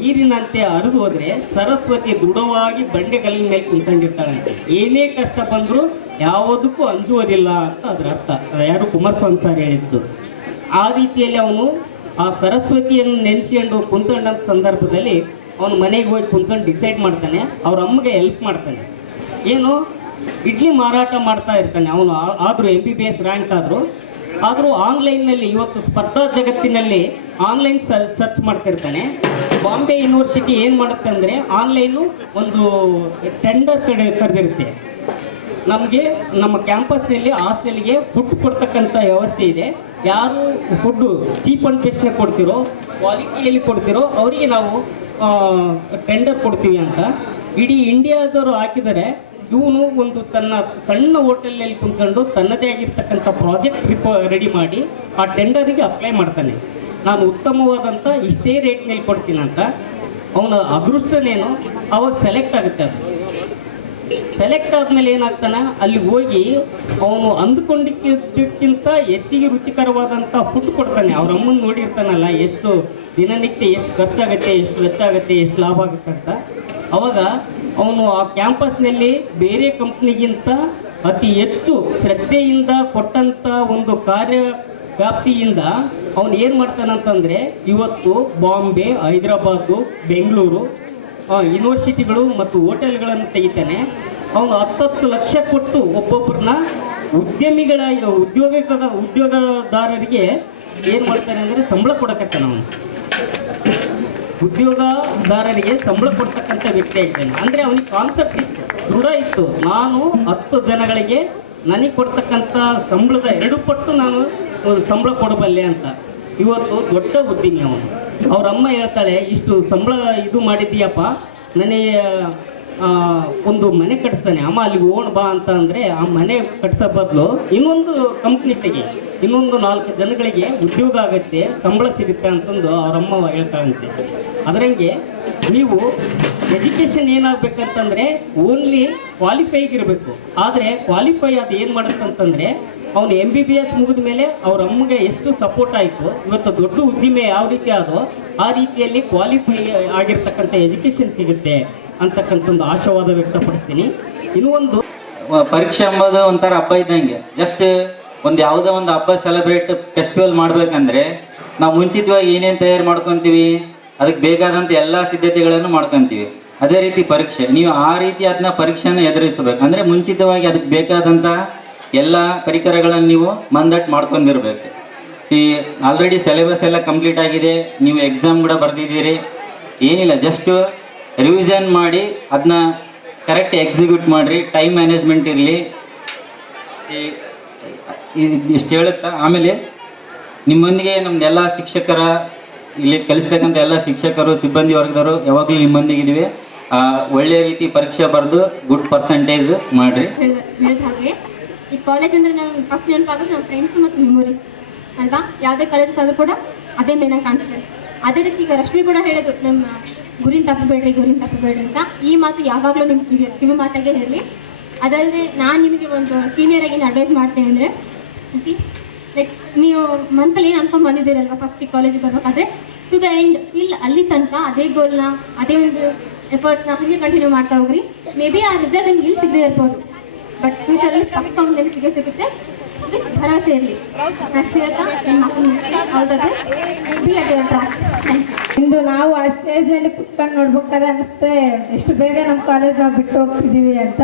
ನೀರಿನಂತೆ ಹರಿದು ಹೋದ್ರೆ ಸರಸ್ವತಿ ದೃಢವಾಗಿ ಬಂಡೆಗಲ್ಲಿನ ಮೇಲೆ ಕುಂತ್ಕೊಂಡಿರ್ತಾಳಂತೆ. ಏನೇ ಕಷ್ಟ ಬಂದರೂ ಯಾವುದಕ್ಕೂ ಅಂಜುವುದಿಲ್ಲ ಅಂತ ಅದರ ಅರ್ಥ. ಯಾರು ಕುಮಾರಸ್ವಾಮಿ ಸರ್ ಹೇಳಿದ್ದು. ಆ ರೀತಿಯಲ್ಲಿ ಅವನು ಆ ಸರಸ್ವತಿಯನ್ನು ನೆನೆಸ್ಕೊಂಡು ಕುಂತ್ಕೊಂಡಂಥ ಸಂದರ್ಭದಲ್ಲಿ ಅವನು ಮನೆಗೆ ಹೋಗಿ ಕುಂತ್ಕೊಂಡು ಡಿಸೈಡ್ ಮಾಡ್ತಾನೆ, ಅವ್ರ ಅಮ್ಮಗೆ ಹೆಲ್ಪ್ ಮಾಡ್ತಾನೆ. ಏನು ಇಡ್ಲಿ ಮಾರಾಟ ಮಾಡ್ತಾ ಇರ್ತಾನೆ ಅವನು. ಆದರೂ MBBS ರ್ಯಾಂಕ್ ಆದರೂ ಆನ್ಲೈನ್ನಲ್ಲಿ ಇವತ್ತು ಸ್ಪರ್ಧಾ ಜಗತ್ತಿನಲ್ಲಿ ಆನ್ಲೈನ್ ಸರ್ಚ್ ಮಾಡ್ತಿರ್ತಾನೆ. ಬಾಂಬೆ ಯೂನಿವರ್ಸಿಟಿ ಏನು ಮಾಡುತ್ತೆ ಅಂದರೆ ಆನ್ಲೈನು ಒಂದು ಟೆಂಡರ್ ಕರೆದಿರುತ್ತೆ. ನಮಗೆ ನಮ್ಮ ಕ್ಯಾಂಪಸ್ನಲ್ಲಿ ಹಾಸ್ಟೆಲ್ಗೆ ಫುಡ್ ಕೊಡ್ತಕ್ಕಂಥ ವ್ಯವಸ್ಥೆ ಇದೆ. ಯಾರು ಫುಡ್ಡು ಚೀಪ್ ಆ್ಯಂಡ್ ಬೆಸ್ಟ್ನಾಗ ಕೊಡ್ತಿರೋ, ಕ್ವಾಲಿಟಿಯಲ್ಲಿ ಕೊಡ್ತಿರೋ ಅವರಿಗೆ ನಾವು ಟೆಂಡರ್ ಕೊಡ್ತೀವಿ ಅಂತ ಇಡೀ ಇಂಡಿಯಾದವರು ಹಾಕಿದರೆ, ಇವನು ಒಂದು ತನ್ನ ಸಣ್ಣ ಹೋಟೆಲ್ನಲ್ಲಿ ಕುಂತ್ಕೊಂಡು ತನ್ನದೇ ಆಗಿರ್ತಕ್ಕಂಥ ಪ್ರಾಜೆಕ್ಟ್ ರೆಡಿ ಮಾಡಿ ಆ ಟೆಂಡರಿಗೆ ಅಪ್ಲೈ ಮಾಡ್ತಾನೆ. ನಾನು ಉತ್ತಮವಾದಂಥ ಇಷ್ಟೇ ರೇಟ್ನಲ್ಲಿ ಕೊಡ್ತೀನಿ ಅಂತ. ಅವನ ಅದೃಷ್ಟನೇನು ಅವಾಗ ಸೆಲೆಕ್ಟ್ ಆಗುತ್ತೆ. ಅದು ಸೆಲೆಕ್ಟ್ ಆದಮೇಲೆ ಏನಾಗ್ತಾನೆ, ಅಲ್ಲಿ ಹೋಗಿ ಅವನು ಅಂದುಕೊಂಡಿದ್ದಕ್ಕಿಂತ ಹೆಚ್ಚಿಗೆ ರುಚಿಕರವಾದಂಥ ಫುಡ್ ಕೊಡ್ತಾನೆ. ಅವ್ರ ಅಮ್ಮನ ನೋಡಿರ್ತಾನಲ್ಲ, ಎಷ್ಟು ದಿನನಿತ್ಯ ಎಷ್ಟು ಖರ್ಚಾಗುತ್ತೆ, ಎಷ್ಟು ವೆಚ್ಚ ಆಗುತ್ತೆ, ಎಷ್ಟು ಲಾಭ ಆಗುತ್ತೆ ಅಂತ. ಅವಾಗ ಅವನು ಆ ಕ್ಯಾಂಪಸ್ನಲ್ಲಿ ಬೇರೆ ಕಂಪ್ನಿಗಿಂತ ಅತಿ ಹೆಚ್ಚು ಶ್ರದ್ಧೆಯಿಂದ ಕೊಟ್ಟಂಥ ಒಂದು ಕಾರ್ಯ ವ್ಯಾಪ್ತಿಯಿಂದ ಅವನು ಏನು ಮಾಡ್ತಾನಂತಂದರೆ, ಇವತ್ತು ಬಾಂಬೆ, ಹೈದರಾಬಾದು, ಬೆಂಗಳೂರು ಯೂನಿವರ್ಸಿಟಿಗಳು ಮತ್ತು ಹೋಟೆಲ್ಗಳನ್ನು ತೆಗಿತಾನೆ. ಅವನು 10 ಲಕ್ಷ ಕೊಟ್ಟು ಒಬ್ಬೊಬ್ಬರನ್ನ ಉದ್ಯೋಗದಾರರಿಗೆ ಏನು ಮಾಡ್ತಾನೆ ಅಂದರೆ ಸಂಬಳ ಕೊಡಕತ್ತಾನೆ. ಅವನು ಉದ್ಯೋಗದಾರರಿಗೆ ಸಂಬಳ ಕೊಡ್ತಕ್ಕಂಥ ವ್ಯಕ್ತಿ ಆಗಿದ್ದಾನೆ. ಅಂದರೆ ಅವನಿಗೆ ಕಾನ್ಸೆಪ್ಟ್ ಇತ್ತು, ದೃಢ ಇತ್ತು. ನಾನು 10 ಜನಗಳಿಗೆ ನನಗೆ ಕೊಡ್ತಕ್ಕಂಥ ಸಂಬಳದ 2 ಪಟ್ಟು ನಾನು ಸಂಬಳ ಕೊಡಬಲ್ಲೆ ಅಂತ. ಇವತ್ತು ದೊಡ್ಡ ಉದ್ಯಮಿ ಅವನು. ಅವ್ರ ಅಮ್ಮ ಹೇಳ್ತಾಳೆ, ಇಷ್ಟು ಸಂಬಳ ಇದು ಮಾಡಿದ್ದೀಯಪ್ಪ, ನನಗೆ ಒಂದು ಮನೆ ಕಟ್ಟಿಸ್ತಾನೆ. ಅಮ್ಮ ಅಲ್ಲಿಗೆ ಓಣ್ ಬಾ ಅಂತ ಅಂದರೆ ಆ ಮನೆ ಕಟ್ಸೋ ಬದಲು ಇನ್ನೊಂದು ಕಂಪ್ನಿ ತೆಗಿ, ಇನ್ನೊಂದು 4 ಜನಗಳಿಗೆ ಉದ್ಯೋಗ ಆಗುತ್ತೆ, ಸಂಬಳ ಸಿಗುತ್ತೆ ಅಂತಂದು ಅವರಮ್ಮ ಹೇಳ್ತಾಳಂತೆ. ಅದರಂಗೆ ನೀವು ಎಜುಕೇಷನ್ ಏನಾಗಬೇಕಂತಂದರೆ ಓನ್ಲಿ ಕ್ವಾಲಿಫೈಗಿರಬೇಕು. ಆದರೆ ಕ್ವಾಲಿಫೈ ಅದು ಏನು ಮಾಡುತ್ತಂತಂದರೆ, ಅವನು MBBS ಮುಗಿದ ಮೇಲೆ ಅವ್ರ ಅಮ್ಮಗೆ ಎಷ್ಟು ಸಪೋರ್ಟ್ ಆಯಿತು, ಇವತ್ತು ದೊಡ್ಡ ಉದ್ದಿಮೆ ಯಾವ ರೀತಿ ಆದೋ ಆ ರೀತಿಯಲ್ಲಿ ಕ್ವಾಲಿಫೈ ಆಗಿರ್ತಕ್ಕಂಥ ಎಜುಕೇಷನ್ ಸಿಗುತ್ತೆ ಅಂತಕ್ಕಂಥ ಒಂದು ಆಶಾವಾದ ವ್ಯಕ್ತಪಡಿಸ್ತೀನಿ. ಇನ್ನೂ ಒಂದು ಪರೀಕ್ಷೆ ಎಂಬುದು ಒಂಥರ ಹಬ್ಬ ಇದ್ದಂಗೆ. ಜಸ್ಟ್ ಯಾವುದೋ ಒಂದು ಹಬ್ಬ ಸೆಲೆಬ್ರೇಟ್ ಫೆಸ್ಟಿವಲ್ ಮಾಡಬೇಕಂದ್ರೆ ನಾವು ಮುಂಚಿತವಾಗಿ ಏನೇನು ತಯಾರು ಮಾಡ್ಕೊತೀವಿ, ಅದಕ್ಕೆ ಬೇಕಾದಂಥ ಎಲ್ಲ ಸಿದ್ಧತೆಗಳನ್ನು ಮಾಡ್ಕೊತೀವಿ. ಅದೇ ರೀತಿ ಪರೀಕ್ಷೆ, ನೀವು ಆ ರೀತಿ ಅದನ್ನ ಪರೀಕ್ಷೆನ ಎದುರಿಸಬೇಕು. ಅಂದರೆ ಮುಂಚಿತವಾಗಿ ಅದಕ್ಕೆ ಬೇಕಾದಂಥ ಎಲ್ಲ ಪರಿಕರಗಳನ್ನು ನೀವು ಮಂದಟ್ಟು ಮಾಡ್ಕೊಂಡಿರ್ಬೇಕು. ಆಲ್ರೆಡಿ ಸಿಲೆಬಸ್ ಎಲ್ಲ ಕಂಪ್ಲೀಟ್ ಆಗಿದೆ, ನೀವು ಎಕ್ಸಾಮ್ ಕೂಡ ಬರೆದಿದ್ದೀರಿ. ಏನಿಲ್ಲ, ಜಸ್ಟ್ ರಿವಿಷನ್ ಮಾಡಿ ಅದನ್ನ ಕರೆಕ್ಟ್ ಎಕ್ಸಿಕ್ಯೂಟ್ ಮಾಡಿರಿ. ಟೈಮ್ ಮ್ಯಾನೇಜ್ಮೆಂಟ್ ಇರಲಿ, ಇಷ್ಟು ಹೇಳುತ್ತಾ ಆಮೇಲೆ ನಿಮ್ಮೊಂದಿಗೆ ನಮ್ದೆಲ್ಲ ಶಿಕ್ಷಕರ, ಇಲ್ಲಿ ಕಲಿಸ್ತಕ್ಕಂಥ ಎಲ್ಲ ಶಿಕ್ಷಕರು, ಸಿಬ್ಬಂದಿ ವರ್ಗದವರು ಯಾವಾಗಲೂ ನಿಮ್ಮೊಂದಿಗಿದ್ದೀವಿ. ಒಳ್ಳೆಯ ರೀತಿ ಪರೀಕ್ಷೆ ಬರೆದು ಗುಡ್ ಪರ್ಸೆಂಟೇಜ್ ಮಾಡಿರಿ. ಹೇಳಿದ ಹಾಗೆ ಈ ಕಾಲೇಜ್ ಅಂದರೆ ನಾನು ಫಸ್ಟ್ ನೆನಪಾಗೋದು ನಮ್ಮ ಫ್ರೆಂಡ್ಸು ಮತ್ತು ಮೆಮೊರೀಸ್ ಅಲ್ವಾ. ಯಾವುದೇ ಕಾಲೇಜಸ್ ಆದರೂ ಕೂಡ ಅದೇ ಮೇನಾಗಿ ಕಾಣ್ತದೆ. ಅದೇ ರೀತಿ ಈಗ ರಶ್ಮಿ ಕೂಡ ಹೇಳಿದ್ರು, ನಮ್ಮ ಗುರಿನ ತಪ್ಪಬೇಡ್ರಿ ಅಂತ. ಈ ಮಾತು ಯಾವಾಗಲೂ ನಿಮ್ಮ ಕಿವಿ ಮಾತಾಗೆ ಇರಲಿ. ಅದಲ್ಲದೆ ನಾನು ನಿಮಗೆ ಒಂದು ಸೀನಿಯರಾಗಿ ಏನು ಅಡ್ವೈಸ್ ಮಾಡ್ತೇನೆ ಅಂದರೆ, ಲೈಕ್ ನೀವು ಮನಸ್ಸಲ್ಲಿ ಏನು ಅನ್ಕೊಂಡು ಬಂದಿದ್ದೀರಲ್ವ ಫಸ್ಟ್ ಈ ಕಾಲೇಜಿಗೆ ಬರಬೇಕಾದ್ರೆ, ಟು ದ ಎಂಡ್ ಇಲ್ಲ ಅಲ್ಲಿ ತನಕ ಅದೇ ಗೋಲ್ನ, ಅದೇ ಒಂದು ಎಫರ್ಟ್ಸ್ನ ಹಾಗೆ ಕಂಟಿನ್ಯೂ ಮಾಡ್ತಾ ಹೋಗ್ರಿ. ಮೇ ಬಿ ಆ ರಿಸಲ್ಟ್ ನಿಮ್ಗೆ ಇಲ್ಲಿ ಸಿಗದೇ ಇರ್ಬೋದು, ಬಟ್ ಫ್ಯೂಚರಲ್ಲಿ ಪಕ್ಕ ಒಂದು ಸಿಗುತ್ತೆ ವಿತ್ ಭರವಸೆ ಇರಲಿ. ಇಂದು ನಾವು ಆ ಸ್ಟೇಜ್ನಲ್ಲಿ ಕುತ್ಕೊಂಡು ನೋಡ್ಬೇಕಾದ್ರೆ ಅನಿಸುತ್ತೆ ಎಷ್ಟು ಬೇಗ ನಮ್ಮ ಕಾಲೇಜ್ ನಾವು ಬಿಟ್ಟು ಹೋಗ್ತಿದ್ದೀವಿ ಅಂತ.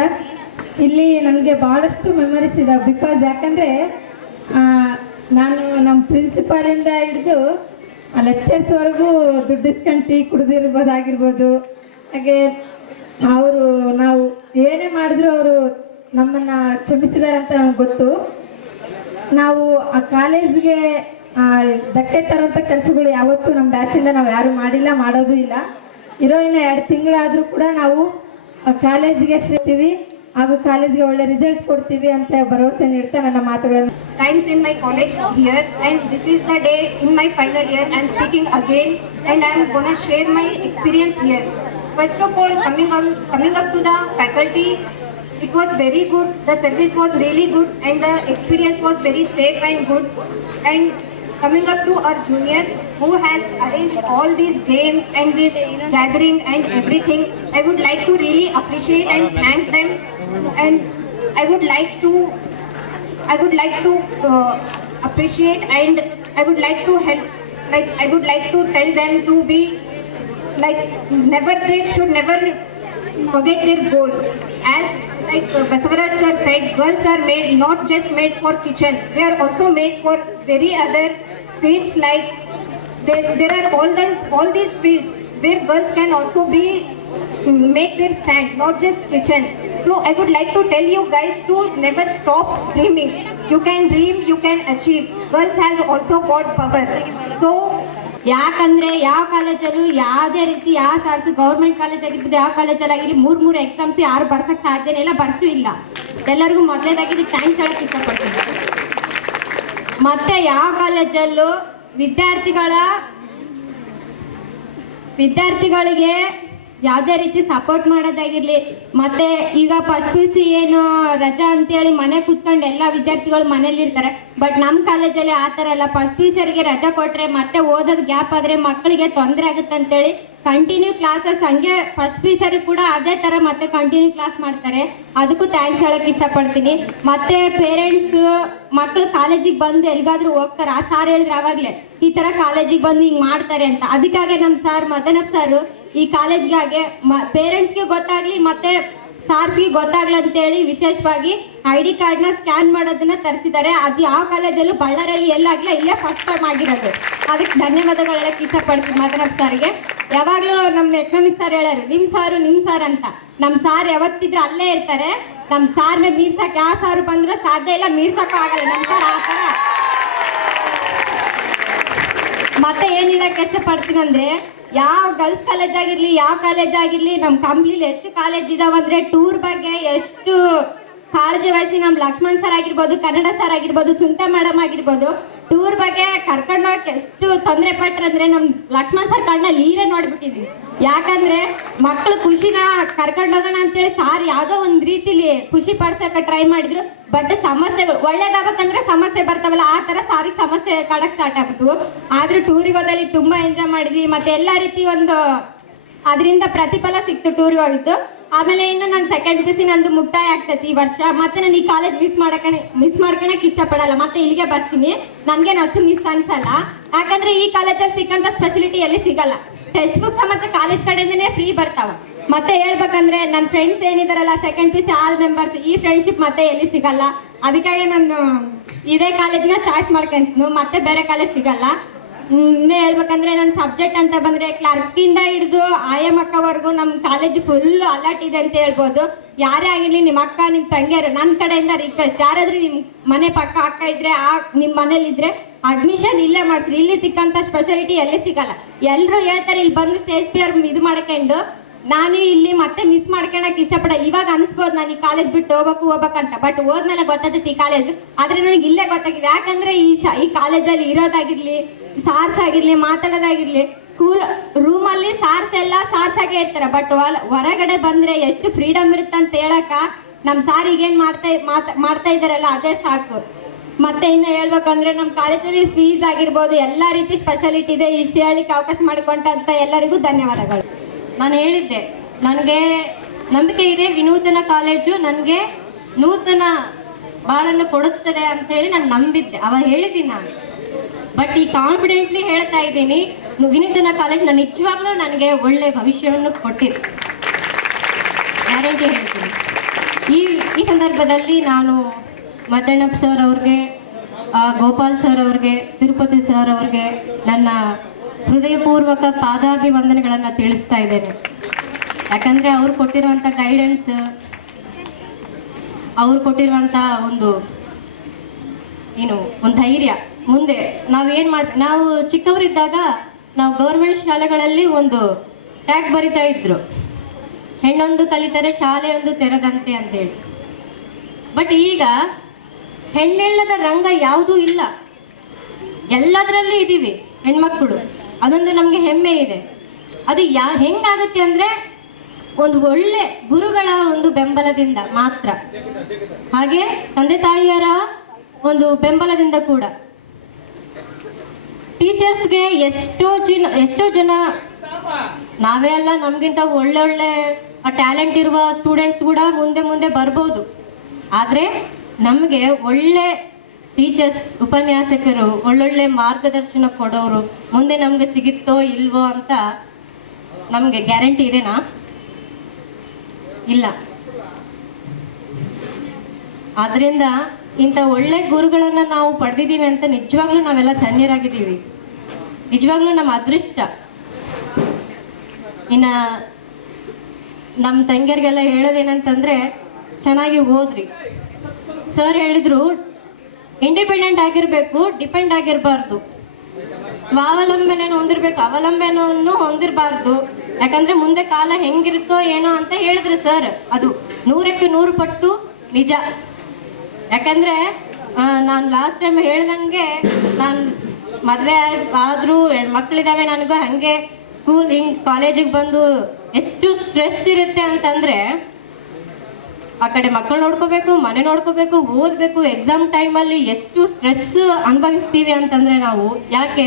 ಇಲ್ಲಿ ನನಗೆ ಭಾಳಷ್ಟು ಮೆಮೊರೀಸ್ ಇದಾವೆ. ಬಿಕಾಸ್ ಯಾಕಂದರೆ ನಾನು ನಮ್ಮ ಪ್ರಿನ್ಸಿಪಾಲಿಂದ ಹಿಡಿದು ಲೆಕ್ಚರ್ಸ್ವರೆಗೂ ದುಡ್ಡು ಇಸ್ಕೊಂಡು ಟೀ ಕುಡಿದಿರ್ಬೋದಾಗಿರ್ಬೋದು. ಹಾಗೆ ನಾವು ಏನೇ ಮಾಡಿದ್ರು ಅವರು ನಮ್ಮನ್ನು ಕ್ಷಮಿಸಿದ್ದಾರೆ ಅಂತ ನನಗೆ ಗೊತ್ತು. ನಾವು ಆ ಕಾಲೇಜ್ಗೆ ಧಕ್ಕೆ ತರೋಂಥ ಕೆಲಸಗಳು ಯಾವತ್ತೂ ನಮ್ಮ ಬ್ಯಾಚಿಂದ ನಾವು ಯಾರೂ ಮಾಡಿಲ್ಲ, ಮಾಡೋದು ಇಲ್ಲ. ಇರೋ ಇನ್ನು 2 ತಿಂಗಳಾದರೂ ಕೂಡ ನಾವು ಕಾಲೇಜಿಗೆ ಸಿಗ್ತೀವಿ ಹಾಗೂ ಕಾಲೇಜ್ಗೆ ಒಳ್ಳೆ ರಿಸಲ್ಟ್ ಕೊಡ್ತೀವಿ ಅಂತ ಭರವಸೆ ನೀಡ್ತಾ ನನ್ನ ಮಾತುಗಳನ್ನು. Times in my college here, and this is the day in my final year I am speaking again, and I am going to share my experience here. First of all, coming up to the faculty, It was very good. The service was really good, and the experience was very safe and good. And coming up to our juniors who has arranged all these games and this gathering and everything, I would like to really appreciate and thank them. And I would like to appreciate, and I would like to help. Like, I would like to tell them to be like they should never forget their goal. As like Basavaraj sir said, girls are not just made for kitchen, they are also made for very other fields. Like there are all these fields where girls can also make their stand, not just kitchen. So I would like to tell you guys to never stop dreaming. You can dream, you can achieve. Girls has also got power. So ಯಾಕಂದರೆ ಯಾವ ಕಾಲೇಜಲ್ಲೂ ಯಾವುದೇ ರೀತಿ ಯಾವ ಸಾರ್ಸು ಗೌರ್ಮೆಂಟ್ ಕಾಲೇಜ್ ಆಗಿರ್ಬೋದು, ಯಾವ ಕಾಲೇಜಲ್ಲಾಗಿರಲಿ 3 ಎಕ್ಸಾಮ್ಸ್ ಯಾರು ಬರ್ಸೋಕ್ಕೆ ಸಾಧ್ಯನೇ ಇಲ್ಲ, ಬರ್ಸೂ ಇಲ್ಲ. ಎಲ್ಲರಿಗೂ ಮೊದಲೇದಾಗಿ ಥ್ಯಾಂಕ್ಸ್ ಹೇಳೋಕ್ಕೆ ಇಷ್ಟಪಡ್ತೀನಿ. ಮತ್ತು ಯಾವ ಕಾಲೇಜಲ್ಲೂ ವಿದ್ಯಾರ್ಥಿಗಳಿಗೆ ಯಾವುದೇ ರೀತಿ ಸಪೋರ್ಟ್ ಮಾಡೋದಾಗಿರಲಿ, ಮತ್ತು ಈಗ ಫಸ್ಟ್ ಪಿ ಯು ಸಿ ಏನು ರಜಾ ಅಂತೇಳಿ ಮನೆ ಕೂತ್ಕೊಂಡು ಎಲ್ಲ ವಿದ್ಯಾರ್ಥಿಗಳು ಮನೇಲಿರ್ತಾರೆ. ಬಟ್ ನಮ್ಮ ಕಾಲೇಜಲ್ಲಿ ಆ ಥರ ಎಲ್ಲ. ಫಸ್ಟ್ ಪಿ ಯು ಸಿಯವರಿಗೆ ರಜಾ ಕೊಟ್ಟರೆ ಮತ್ತೆ ಓದೋದು ಗ್ಯಾಪ್ ಆದರೆ ಮಕ್ಕಳಿಗೆ ತೊಂದರೆ ಆಗುತ್ತೆ ಅಂತೇಳಿ ಕಂಟಿನ್ಯೂ ಕ್ಲಾಸಸ್ ಹಂಗೆ ಫಸ್ಟ್ ಪಿ ಯು ಸಿಯವ್ರಿಗೆ ಕೂಡ ಅದೇ ಥರ ಮತ್ತೆ ಕಂಟಿನ್ಯೂ ಕ್ಲಾಸ್ ಮಾಡ್ತಾರೆ. ಅದಕ್ಕೂ ಥ್ಯಾಂಕ್ಸ್ ಹೇಳೋಕ್ಕೆ ಇಷ್ಟಪಡ್ತೀನಿ. ಮತ್ತು ಪೇರೆಂಟ್ಸ್ ಮಕ್ಕಳು ಕಾಲೇಜಿಗೆ ಬಂದು ಎಲ್ಲಿಗಾದ್ರೂ ಹೋಗ್ತಾರೆ, ಆ ಸಾರ್ ಹೇಳಿದ್ರೆ ಆವಾಗಲೇ ಈ ಥರ ಕಾಲೇಜಿಗೆ ಬಂದು ಹಿಂಗೆ ಮಾಡ್ತಾರೆ ಅಂತ. ಅದಕ್ಕಾಗೆ ನಮ್ಮ ಸಾರ್ ಮದನಪ್ಪ ಸಾರು ಈ ಕಾಲೇಜ್ಗಾಗೆ ಪೇರೆಂಟ್ಸ್ಗೆ ಗೊತ್ತಾಗಲಿ ಮತ್ತು ಸಾರ್ಸ್ಗೆ ಗೊತ್ತಾಗ್ಲಿ ಅಂತೇಳಿ ವಿಶೇಷವಾಗಿ ID ಕಾರ್ಡ್ನ ಸ್ಕ್ಯಾನ್ ಮಾಡೋದನ್ನ ತರಿಸಿದ್ದಾರೆ. ಅದು ಯಾವ ಕಾಲೇಜಲ್ಲೂ ಬಳ್ಳಾರಿಯಲ್ಲಿ ಎಲ್ಲಾಗಲಿ ಇಲ್ಲೇ ಫಸ್ಟ್ ಟೈಮ್ ಆಗಿರೋದು. ಅದಕ್ಕೆ ಧನ್ಯವಾದಗಳು ಹೇಳಕ್ಕೆ ಇಷ್ಟಪಡ್ತೀನಿ ಮದನಪ್ಪ ಸಾರಿಗೆ. ಯಾವಾಗಲೂ ನಮ್ಮ ಎಕನಾಮಿಕ್ಸ್ ಸಾರ್ ಹೇಳೋರು ನಿಮ್ಮ ಸಾರ್ ಅಂತ. ನಮ್ಮ ಸಾರ್ ಯಾವತ್ತಿದ್ರು ಅಲ್ಲೇ ಇರ್ತಾರೆ. ನಮ್ಮ ಸಾರ್ನ ಮೀರ್ಸಕ್ಕೆ ಯಾವ ಸಾರು ಬಂದರೂ ಸಾಧ್ಯ ಇಲ್ಲ, ಮೀರ್ಸಕ್ಕೂ ಆಗಲ್ಲ ನಮ್ಮ ಸಾರ್ ಆ ಥರ. ಮತ್ತೆ ಏನಿಲ್ಲ ಇಷ್ಟಪಡ್ತೀನಿ ಅಂದರೆ, ಯಾವ ಗರ್ಲ್ಸ್ ಕಾಲೇಜ್ ಆಗಿರಲಿ ಯಾವ ಕಾಲೇಜ್ ಆಗಿರಲಿ, ನಮ್ಮ ಕಂಪ್ನಿಲಿ ಎಷ್ಟು ಕಾಲೇಜ್ ಇದಾವಂದರೆ ಟೂರ್ ಬಗ್ಗೆ ಎಷ್ಟು ಕಾಳಜಿ ವಹಿಸಿ ನಮ್ಮ ಲಕ್ಷ್ಮಣ್ ಸರ್ ಆಗಿರ್ಬೋದು, ಕನ್ನಡ ಸರ್ ಆಗಿರ್ಬೋದು, ಸುಂತ ಮೇಡಮ್ ಆಗಿರ್ಬೋದು, ಟೂರ್ ಬಗ್ಗೆ ಕರ್ಕೊಂಡೋಗಕ್ಕೆ ಎಷ್ಟು ತೊಂದರೆ ಪಟ್ರಂದ್ರೆ ನಮ್ಮ ಲಕ್ಷ್ಮಣ್ ಸರ್ ಕಣ್ಣಲ್ಲಿ ನೀರೇ ನೋಡ್ಬಿಟ್ಟಿದ್ವಿ. ಯಾಕಂದರೆ ಮಕ್ಕಳು ಖುಷಿನ ಕರ್ಕೊಂಡೋಗೋಣ ಅಂತೇಳಿ ಸಾರ್ ಯಾವುದೋ ಒಂದು ರೀತಿಲಿ ಖುಷಿ ಪಡ್ಸೋಕೆ ಟ್ರೈ ಮಾಡಿದ್ರು. ಬಟ್ ಸಮಸ್ಯೆಗಳು ಒಳ್ಳೇದಾಗಬೇಕಂದ್ರೆ ಸಮಸ್ಯೆ ಬರ್ತಾವಲ್ಲ, ಆ ಥರ ಸಾರಿಗೆ ಸಮಸ್ಯೆ ಕಾಡಕ್ಕೆ ಸ್ಟಾರ್ಟ್ ಆಗ್ಬಿಟ್ಟು. ಆದರೂ ಟೂರಿಗೆ ಹೋದಲ್ಲಿ ತುಂಬ ಎಂಜಾಯ್ ಮಾಡಿದ್ವಿ. ಮತ್ತು ಎಲ್ಲ ರೀತಿ ಒಂದು ಅದರಿಂದ ಪ್ರತಿಫಲ ಸಿಕ್ತು ಟೂರಿಗೆ ಹೋಗಿತ್ತು. ಆಮೇಲೆ ಇನ್ನು ನಾನು ಸೆಕೆಂಡ್ ಪಿ ಯು ಸಿ ನಂದು ಮುಕ್ತಾಯ ಆಗ್ತೈತಿ ಈ ವರ್ಷ. ಮತ್ತೆ ನಾನು ಈ ಕಾಲೇಜ್ ಮಿಸ್ ಮಾಡ್ಕೊಳಕ್ಕೆ ಇಷ್ಟಪಡಲ್ಲ. ಮತ್ತೆ ಇಲ್ಲಿಗೆ ಬರ್ತೀನಿ. ನನಗೇನು ಅಷ್ಟು ಮಿಸ್ ಅನ್ಸಲ್ಲ. ಯಾಕಂದರೆ ಈ ಕಾಲೇಜಲ್ಲಿ ಸಿಕ್ಕಂಥ ಫೆಸಿಲಿಟಿ ಎಲ್ಲಿ ಸಿಗಲ್ಲ. ಟೆಕ್ಸ್ಟ್ ಬುಕ್ಸ್ ಮತ್ತು ಕಾಲೇಜ್ ಕಡೆಯಿಂದನೇ ಫ್ರೀ ಬರ್ತಾವೆ. ಮತ್ತೆ ಹೇಳ್ಬೇಕಂದ್ರೆ ನನ್ನ ಫ್ರೆಂಡ್ಸ್ ಏನಿದಾರಲ್ಲ second P U C all members, ಈ ಫ್ರೆಂಡ್ಶಿಪ್ ಮತ್ತೆ ಎಲ್ಲಿ ಸಿಗಲ್ಲ. ಅದಕ್ಕಾಗಿ ನಾನು ಇದೇ ಕಾಲೇಜಿನ ಚಾಯ್ಸ್ ಮಾಡ್ಕೊಂತೀನಿ, ಮತ್ತೆ ಬೇರೆ ಕಾಲೇಜ್ ಸಿಗಲ್ಲ. ಇನ್ನೇ ಹೇಳ್ಬೇಕಂದ್ರೆ ನನ್ನ ಸಬ್ಜೆಕ್ಟ್ ಅಂತ ಬಂದರೆ ಕ್ಲರ್ಕಿಂದ ಹಿಡಿದು ಆಯಮ್ಮಕ್ಕವರೆಗೂ ನಮ್ಮ ಕಾಲೇಜ್ ಫುಲ್ ಅಲರ್ಟ್ ಇದೆ ಅಂತ ಹೇಳ್ಬೋದು. ಯಾರೇ ಆಗಿರಲಿ, ನಿಮ್ಮ ಅಕ್ಕ ನಿಮ್ಮ ತಂಗಿಯರು, ನನ್ನ ಕಡೆಯಿಂದ ರಿಕ್ವೆಸ್ಟ್, ಯಾರಾದರೂ ನಿಮ್ಮ ಮನೆ ಪಕ್ಕ ಅಕ್ಕ ಇದ್ದರೆ ನಿಮ್ಮ ಮನೇಲಿದ್ದರೆ ಅಡ್ಮಿಷನ್ ಇಲ್ಲೇ ಮಾಡ್ತೀರಿ. ಇಲ್ಲಿ ಸಿಕ್ಕಂಥ ಸ್ಪೆಷಾಲಿಟಿ ಎಲ್ಲಿ ಸಿಗಲ್ಲ. ಎಲ್ಲರೂ ಹೇಳ್ತಾರೆ ಇಲ್ಲಿ ಬಂದು ಸ್ಟೇಜ್ ಫಿಯರ್ ಇದು ಮಾಡ್ಕೊಂಡು ನಾನು ಇಲ್ಲಿ ಮತ್ತೆ ಮಿಸ್ ಮಾಡ್ಕೊಳಕ್ಕೆ ಇಷ್ಟಪಡಲ್ಲ. ಇವಾಗ ಅನಿಸ್ಬೋದು ನಾನು ಈ ಕಾಲೇಜ್ ಬಿಟ್ಟು ಹೋಗ್ಬೇಕಂತ. ಬಟ್ ಹೋದ್ಮೇಲೆ ಗೊತ್ತಾಗ್ತೈತಿ ಈ ಕಾಲೇಜು. ಆದರೆ ನನಗೆ ಇಲ್ಲೇ ಗೊತ್ತಾಗಿದೆ. ಯಾಕಂದರೆ ಈ ಕಾಲೇಜಲ್ಲಿ ಇರೋದಾಗಿರಲಿ, ಸಾರ್ಸ್ ಆಗಿರಲಿ, ಮಾತಾಡೋದಾಗಿರಲಿ, ಸ್ಕೂಲ್ ರೂಮಲ್ಲಿ ಸಾರ್ಸ್ ಆಗೇ ಇರ್ತಾರೆ. ಬಟ್ ಹೊರಗಡೆ ಬಂದರೆ ಎಷ್ಟು ಫ್ರೀಡಮ್ ಇರುತ್ತೆ ಅಂತ ಹೇಳಕ್ಕೆ ನಮ್ಮ ಸಾರ್ ಈಗೇನು ಮಾಡ್ತಾ ಇದ್ದಾರಲ್ಲ ಅದೇ ಸಾಕು. ಮತ್ತೆ ಇನ್ನು ಹೇಳ್ಬೇಕಂದ್ರೆ ನಮ್ಮ ಕಾಲೇಜಲ್ಲಿ ಫೀಸ್ ಆಗಿರ್ಬೋದು, ಎಲ್ಲ ರೀತಿ ಸ್ಪೆಷಾಲಿಟಿ ಇದೆ. ಇಷ್ಟು ಹೇಳಲಿಕ್ಕೆ ಅವಕಾಶ ಮಾಡಿಕೊಂಡಂಥ ಎಲ್ಲರಿಗೂ ಧನ್ಯವಾದಗಳು. ನಾನು ಹೇಳಿದ್ದೆ, ನನಗೆ ನಂಬಿಕೆ ಇದೆ ವಿನೂತನ ಕಾಲೇಜು ನನಗೆ ನೂತನ ಬಾಳನ್ನು ಕೊಡುತ್ತದೆ ಅಂತೇಳಿ ನಾನು ನಂಬಿದ್ದೆ. ಅವಾಗ ಹೇಳಿದ್ದೀನಿ ನಾನು. ಬಟ್ ಈ ಕಾನ್ಫಿಡೆಂಟ್ಲಿ ಹೇಳ್ತಾ ಇದ್ದೀನಿ, ವಿನೂತನ ಕಾಲೇಜ್ ನಾನು ನಿಜವಾಗ್ಲೂ ನನಗೆ ಒಳ್ಳೆಯ ಭವಿಷ್ಯವನ್ನು ಕೊಟ್ಟಿದೆ, ಗ್ಯಾರಂಟಿ ಹೇಳ್ತೀನಿ. ಈ ಸಂದರ್ಭದಲ್ಲಿ ನಾನು ಮದನಪ್ಪ ಸರ್ ಅವ್ರಿಗೆ, ಗೋಪಾಲ್ ಸರ್ ಅವ್ರಿಗೆ, ತಿರುಪತಿ ಸರ್ ಅವ್ರಿಗೆ ನನ್ನ ಹೃದಯಪೂರ್ವಕ ಪಾದಾಭಿವಂದನೆಗಳನ್ನು ತಿಳಿಸ್ತಾ ಇದ್ದೇನೆ. ಯಾಕಂದರೆ ಅವ್ರು ಕೊಟ್ಟಿರುವಂಥ ಗೈಡೆನ್ಸ್, ಅವ್ರು ಕೊಟ್ಟಿರುವಂಥ ಒಂದು ಧೈರ್ಯ. ಮುಂದೆ ನಾವು ಚಿಕ್ಕವರಿದ್ದಾಗ ನಾವು ಗೌರ್ಮೆಂಟ್ ಶಾಲೆಗಳಲ್ಲಿ ಒಂದು ಟ್ಯಾಗ್ ಬರಿತಾ ಇದ್ರು, ಹೆಣ್ಣೊಂದು ಕಲಿತರೆ ಶಾಲೆಯೊಂದು ತೆರೆದಂತೆ ಅಂತೇಳಿ. ಬಟ್ ಈಗ ಹೆಣ್ಣಿಲ್ಲದ ರಂಗ ಯಾವುದೂ ಇಲ್ಲ, ಎಲ್ಲದರಲ್ಲೂ ಇದ್ದೀವಿ ಹೆಣ್ಮಕ್ಕಳು. ಅದೊಂದು ನಮಗೆ ಹೆಮ್ಮೆ ಇದೆ. ಅದು ಹೆಂಗಾಗುತ್ತೆ ಅಂದರೆ ಒಂದು ಒಳ್ಳೆ ಗುರುಗಳ ಒಂದು ಬೆಂಬಲದಿಂದ ಮಾತ್ರ, ಹಾಗೆ ತಂದೆ ತಾಯಿಯರ ಒಂದು ಬೆಂಬಲದಿಂದ ಕೂಡ. ಟೀಚರ್ಸ್ಗೆ ಎಷ್ಟೋ ಜನ ನಾವೇ ಅಲ್ಲ, ನಮಗಿಂತ ಒಳ್ಳೆ ಟ್ಯಾಲೆಂಟ್ ಇರುವ ಸ್ಟೂಡೆಂಟ್ಸ್ ಕೂಡ ಮುಂದೆ ಬರ್ಬೋದು. ಆದರೆ ನಮಗೆ ಒಳ್ಳೆ ಟೀಚರ್ಸ್, ಉಪನ್ಯಾಸಕರು, ಒಳ್ಳೊಳ್ಳೆ ಮಾರ್ಗದರ್ಶನ ಕೊಡೋರು ಮುಂದೆ ನಮಗೆ ಸಿಗುತ್ತೋ ಇಲ್ವೋ ಅಂತ ನಮಗೆ ಗ್ಯಾರಂಟಿ ಇದೆನಾ? ಇಲ್ಲ. ಆದ್ದರಿಂದ ಇಂಥ ಒಳ್ಳೆ ಗುರುಗಳನ್ನು ನಾವು ಪಡೆದಿದ್ದೀವಿ ಅಂತ ನಿಜವಾಗ್ಲೂ ನಾವೆಲ್ಲ ಧನ್ಯರಾಗಿದ್ದೀವಿ. ನಿಜವಾಗ್ಲೂ ನಮ್ಮ ಅದೃಷ್ಟ. ಇನ್ನು ನಮ್ಮ ತಂಗಿಯರಿಗೆಲ್ಲ ಹೇಳೋದೇನಂತಂದರೆ, ಚೆನ್ನಾಗಿ ಓದ್ರಿ. ಸರ್ ಹೇಳಿದರು, ಇಂಡಿಪೆಂಡೆಂಟ್ ಆಗಿರಬೇಕು, ಡಿಪೆಂಡ್ ಆಗಿರಬಾರ್ದು. ಸ್ವಾವಲಂಬನೆಯನ್ನು ಹೊಂದಿರಬೇಕು, ಅವಲಂಬನೆಯನ್ನು ಹೊಂದಿರಬಾರ್ದು. ಯಾಕಂದರೆ ಮುಂದೆ ಕಾಲ ಹೆಂಗಿರುತ್ತೋ ಏನೋ ಅಂತ ಹೇಳಿದ್ರು ಸರ್. ಅದು 100ಕ್ಕೆ 100 ಪಟ್ಟು ನಿಜ. ಯಾಕಂದರೆ ನಾನು ಲಾಸ್ಟ್ ಟೈಮ್ ಹೇಳ್ದಂಗೆ, ನಾನು ಮದುವೆ ಆದರೂ ಮಕ್ಕಳಿದ್ದಾವೆ ನನಗೂ, ಹಾಗೆ ಸ್ಕೂಲ್ ಕಾಲೇಜಿಗೆ ಬಂದು ಎಷ್ಟು ಸ್ಟ್ರೆಸ್ ಇರುತ್ತೆ ಅಂತಂದರೆ, ಆ ಕಡೆ ಮಕ್ಕಳು ನೋಡ್ಕೋಬೇಕು, ಮನೆ ನೋಡ್ಕೋಬೇಕು, ಓದಬೇಕು. ಎಕ್ಸಾಮ್ ಟೈಮಲ್ಲಿ ಎಷ್ಟು ಸ್ಟ್ರೆಸ್ ಅನುಭವಿಸ್ತೀವಿ ಅಂತಂದರೆ ನಾವು, ಯಾಕೆ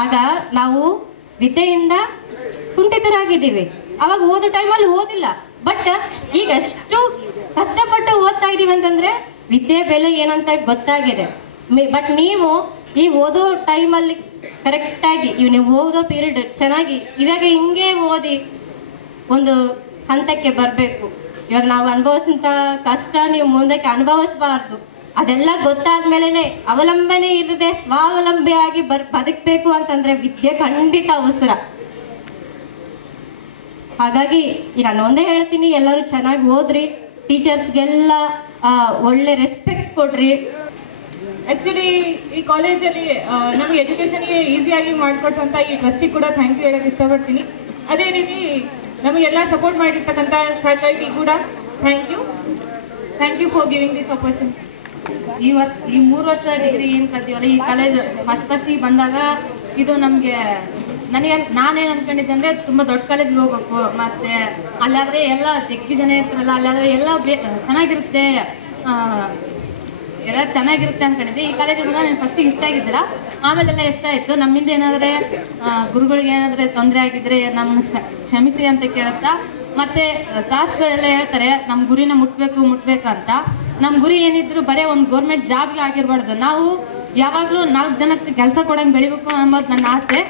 ಆಗ ನಾವು ವಿದ್ಯೆಯಿಂದ ಕುಂಠಿತರಾಗಿದ್ದೀವಿ. ಅವಾಗ ಓದೋ ಟೈಮಲ್ಲಿ ಓದಿಲ್ಲ. ಬಟ್ ಈಗ ಎಷ್ಟು ಕಷ್ಟಪಟ್ಟು ಓದ್ತಾ ಇದ್ದೀವಿ ಅಂತಂದರೆ ವಿದ್ಯೆ ಬೆಲೆ ಏನಂತ ಗೊತ್ತಾಗಿದೆ. ಬಟ್ ನೀವು ಈ ಓದೋ ಟೈಮಲ್ಲಿ ಕರೆಕ್ಟಾಗಿ ನೀವು ಓದೋ ಪೀರಿಯಡ್ ಚೆನ್ನಾಗಿ ಇವಾಗ ಹಿಂಗೆ ಓದಿ ಒಂದು ಹಂತಕ್ಕೆ ಬರಬೇಕು. ಇವಾಗ ನಾವು ಅನುಭವಿಸಂಥ ಕಷ್ಟ ನೀವು ಮುಂದಕ್ಕೆ ಅನುಭವಿಸಬಾರ್ದು. ಅದೆಲ್ಲ ಗೊತ್ತಾದ್ಮೇಲೆ ಅವಲಂಬನೆ ಇಲ್ಲದೆ ಸ್ವಾವಲಂಬಿಯಾಗಿ ಬದುಕಬೇಕು ಅಂತಂದರೆ ವಿದ್ಯೆ ಖಂಡಿತ ಅವಸರ. ಹಾಗಾಗಿ ನಾನು ಒಂದೇ ಹೇಳ್ತೀನಿ, ಎಲ್ಲರೂ ಚೆನ್ನಾಗಿ ಓದ್ರಿ, ಟೀಚರ್ಸ್ಗೆಲ್ಲ ಒಳ್ಳೆ ರೆಸ್ಪೆಕ್ಟ್ ಕೊಡ್ರಿ. ಆ್ಯಕ್ಚುಲಿ ಈ ಕಾಲೇಜಲ್ಲಿ ನಮಗೆ ಎಜುಕೇಷನ್ಗೆ ಈಸಿಯಾಗಿ ಮಾಡಿಕೊಟ್ಟಂಥ ಈ ಟ್ರಸ್ಟಿಗೆ ಕೂಡ ಥ್ಯಾಂಕ್ ಯು ಹೇಳೋಕ್ಕೆ ಇಷ್ಟಪಡ್ತೀನಿ. ಅದೇ ರೀತಿ ನಮಗೆಲ್ಲ ಸಪೋರ್ಟ್ ಮಾಡಿರ್ತಕ್ಕಂಥ ಫ್ಯಾಕಲ್ಟಿ ಕೂಡ thank you for giving this opportunity. ಈ 3 ವರ್ಷ ಡಿಗ್ರಿ ಏನು ಕಲ್ತೀವಲ್ಲ, ಈ ಕಾಲೇಜ್ ಫಸ್ಟಿಗೆ ಬಂದಾಗ ಇದು ನಮಗೆ, ನಾನೇನು ಅಂದ್ಕೊಂಡಿದ್ದೆ ಅಂದರೆ ತುಂಬ ದೊಡ್ಡ ಕಾಲೇಜಿಗೆ ಹೋಗ್ಬೇಕು, ಮತ್ತು ಅಲ್ಲಾದರೆ ಎಲ್ಲ ಜಗ್ಗಿ ಜನ ಇರ್ತಾರಲ್ಲ, ಅಲ್ಲಾದರೆ ಎಲ್ಲ ಚೆನ್ನಾಗಿರುತ್ತೆ, ಎಲ್ಲ ಚೆನ್ನಾಗಿರುತ್ತೆ ಅಂದ್ಕೊಂಡಿದ್ದೆ. ಈ ಕಾಲೇಜಿಗೆ ಬಂದಾಗ ನಾನು ಫಸ್ಟಿಗೆ ಇಷ್ಟ ಆಗಿದ್ದಿಲ್ಲ, ಆಮೇಲೆಲ್ಲ ಇಷ್ಟ ಆಯಿತು. ನಮ್ಮಿಂದ ಏನಾದರೆ ಗುರುಗಳಿಗೆ ಏನಾದರೆ ತೊಂದರೆ ಆಗಿದ್ದರೆ ನಮ್ಮನ್ನು ಕ್ಷಮಿಸಿ ಅಂತ ಕೇಳುತ್ತಾ, ಮತ್ತು ಶಾಸ್ತ್ರಗಳೆಲ್ಲ ಹೇಳ್ತಾರೆ ನಮ್ಮ ಗುರಿನ ಮುಟ್ಬೇಕು ಅಂತ. ನಮ್ಮ ಗುರಿ ಏನಿದ್ರು ಬರೀ ಒಂದು ಗೌರ್ಮೆಂಟ್ ಜಾಬ್ಗೆ ಆಗಿರಬಾರ್ದು, ನಾವು ಯಾವಾಗಲೂ 4 ಜನಕ್ಕೆ ಕೆಲಸ ಕೊಡೋಂಗೆ ಬೆಳಿಬೇಕು ಅನ್ನೋದು ನನ್ನ ಆಸೆ.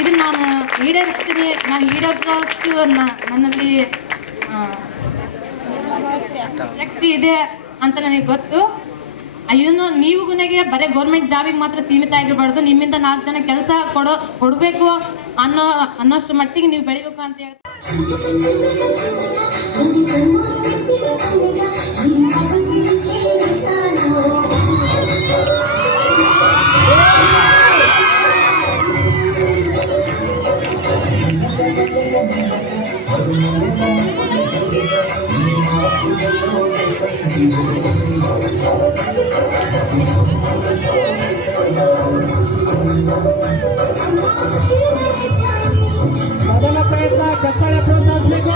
ಇದನ್ನು ನಾನು ಈಡೇರಿಸ್ತೀನಿ. ನಾನು ಈಡೇರಿಸೋಷ್ಟು ನನ್ನಲ್ಲಿ ಶಕ್ತಿ ಇದೆ ಅಂತ ನನಗೆ ಗೊತ್ತು. ಇದನ್ನು ನೀವು ಗುನೆಗೆ ಬರೀ ಗೌರ್ಮೆಂಟ್ ಜಾಬಿಗೆ ಮಾತ್ರ ಸೀಮಿತ ಆಗಿರಬಾರ್ದು, ನಿಮ್ಮಿಂದ 4 ಜನ ಕೆಲಸ ಕೊಡಬೇಕು ಅನ್ನೋಷ್ಟು ಮಟ್ಟಿಗೆ ನೀವು ಬೆಳಿಬೇಕು ಅಂತ ಹೇಳ್ತಾರೆ. ಮೊದಲ ಪ್ರಯತ್ನ ಚಪ್ಪಾಳೆ ಪ್ರೋತ್ಸಾಹಿಸಬೇಕು.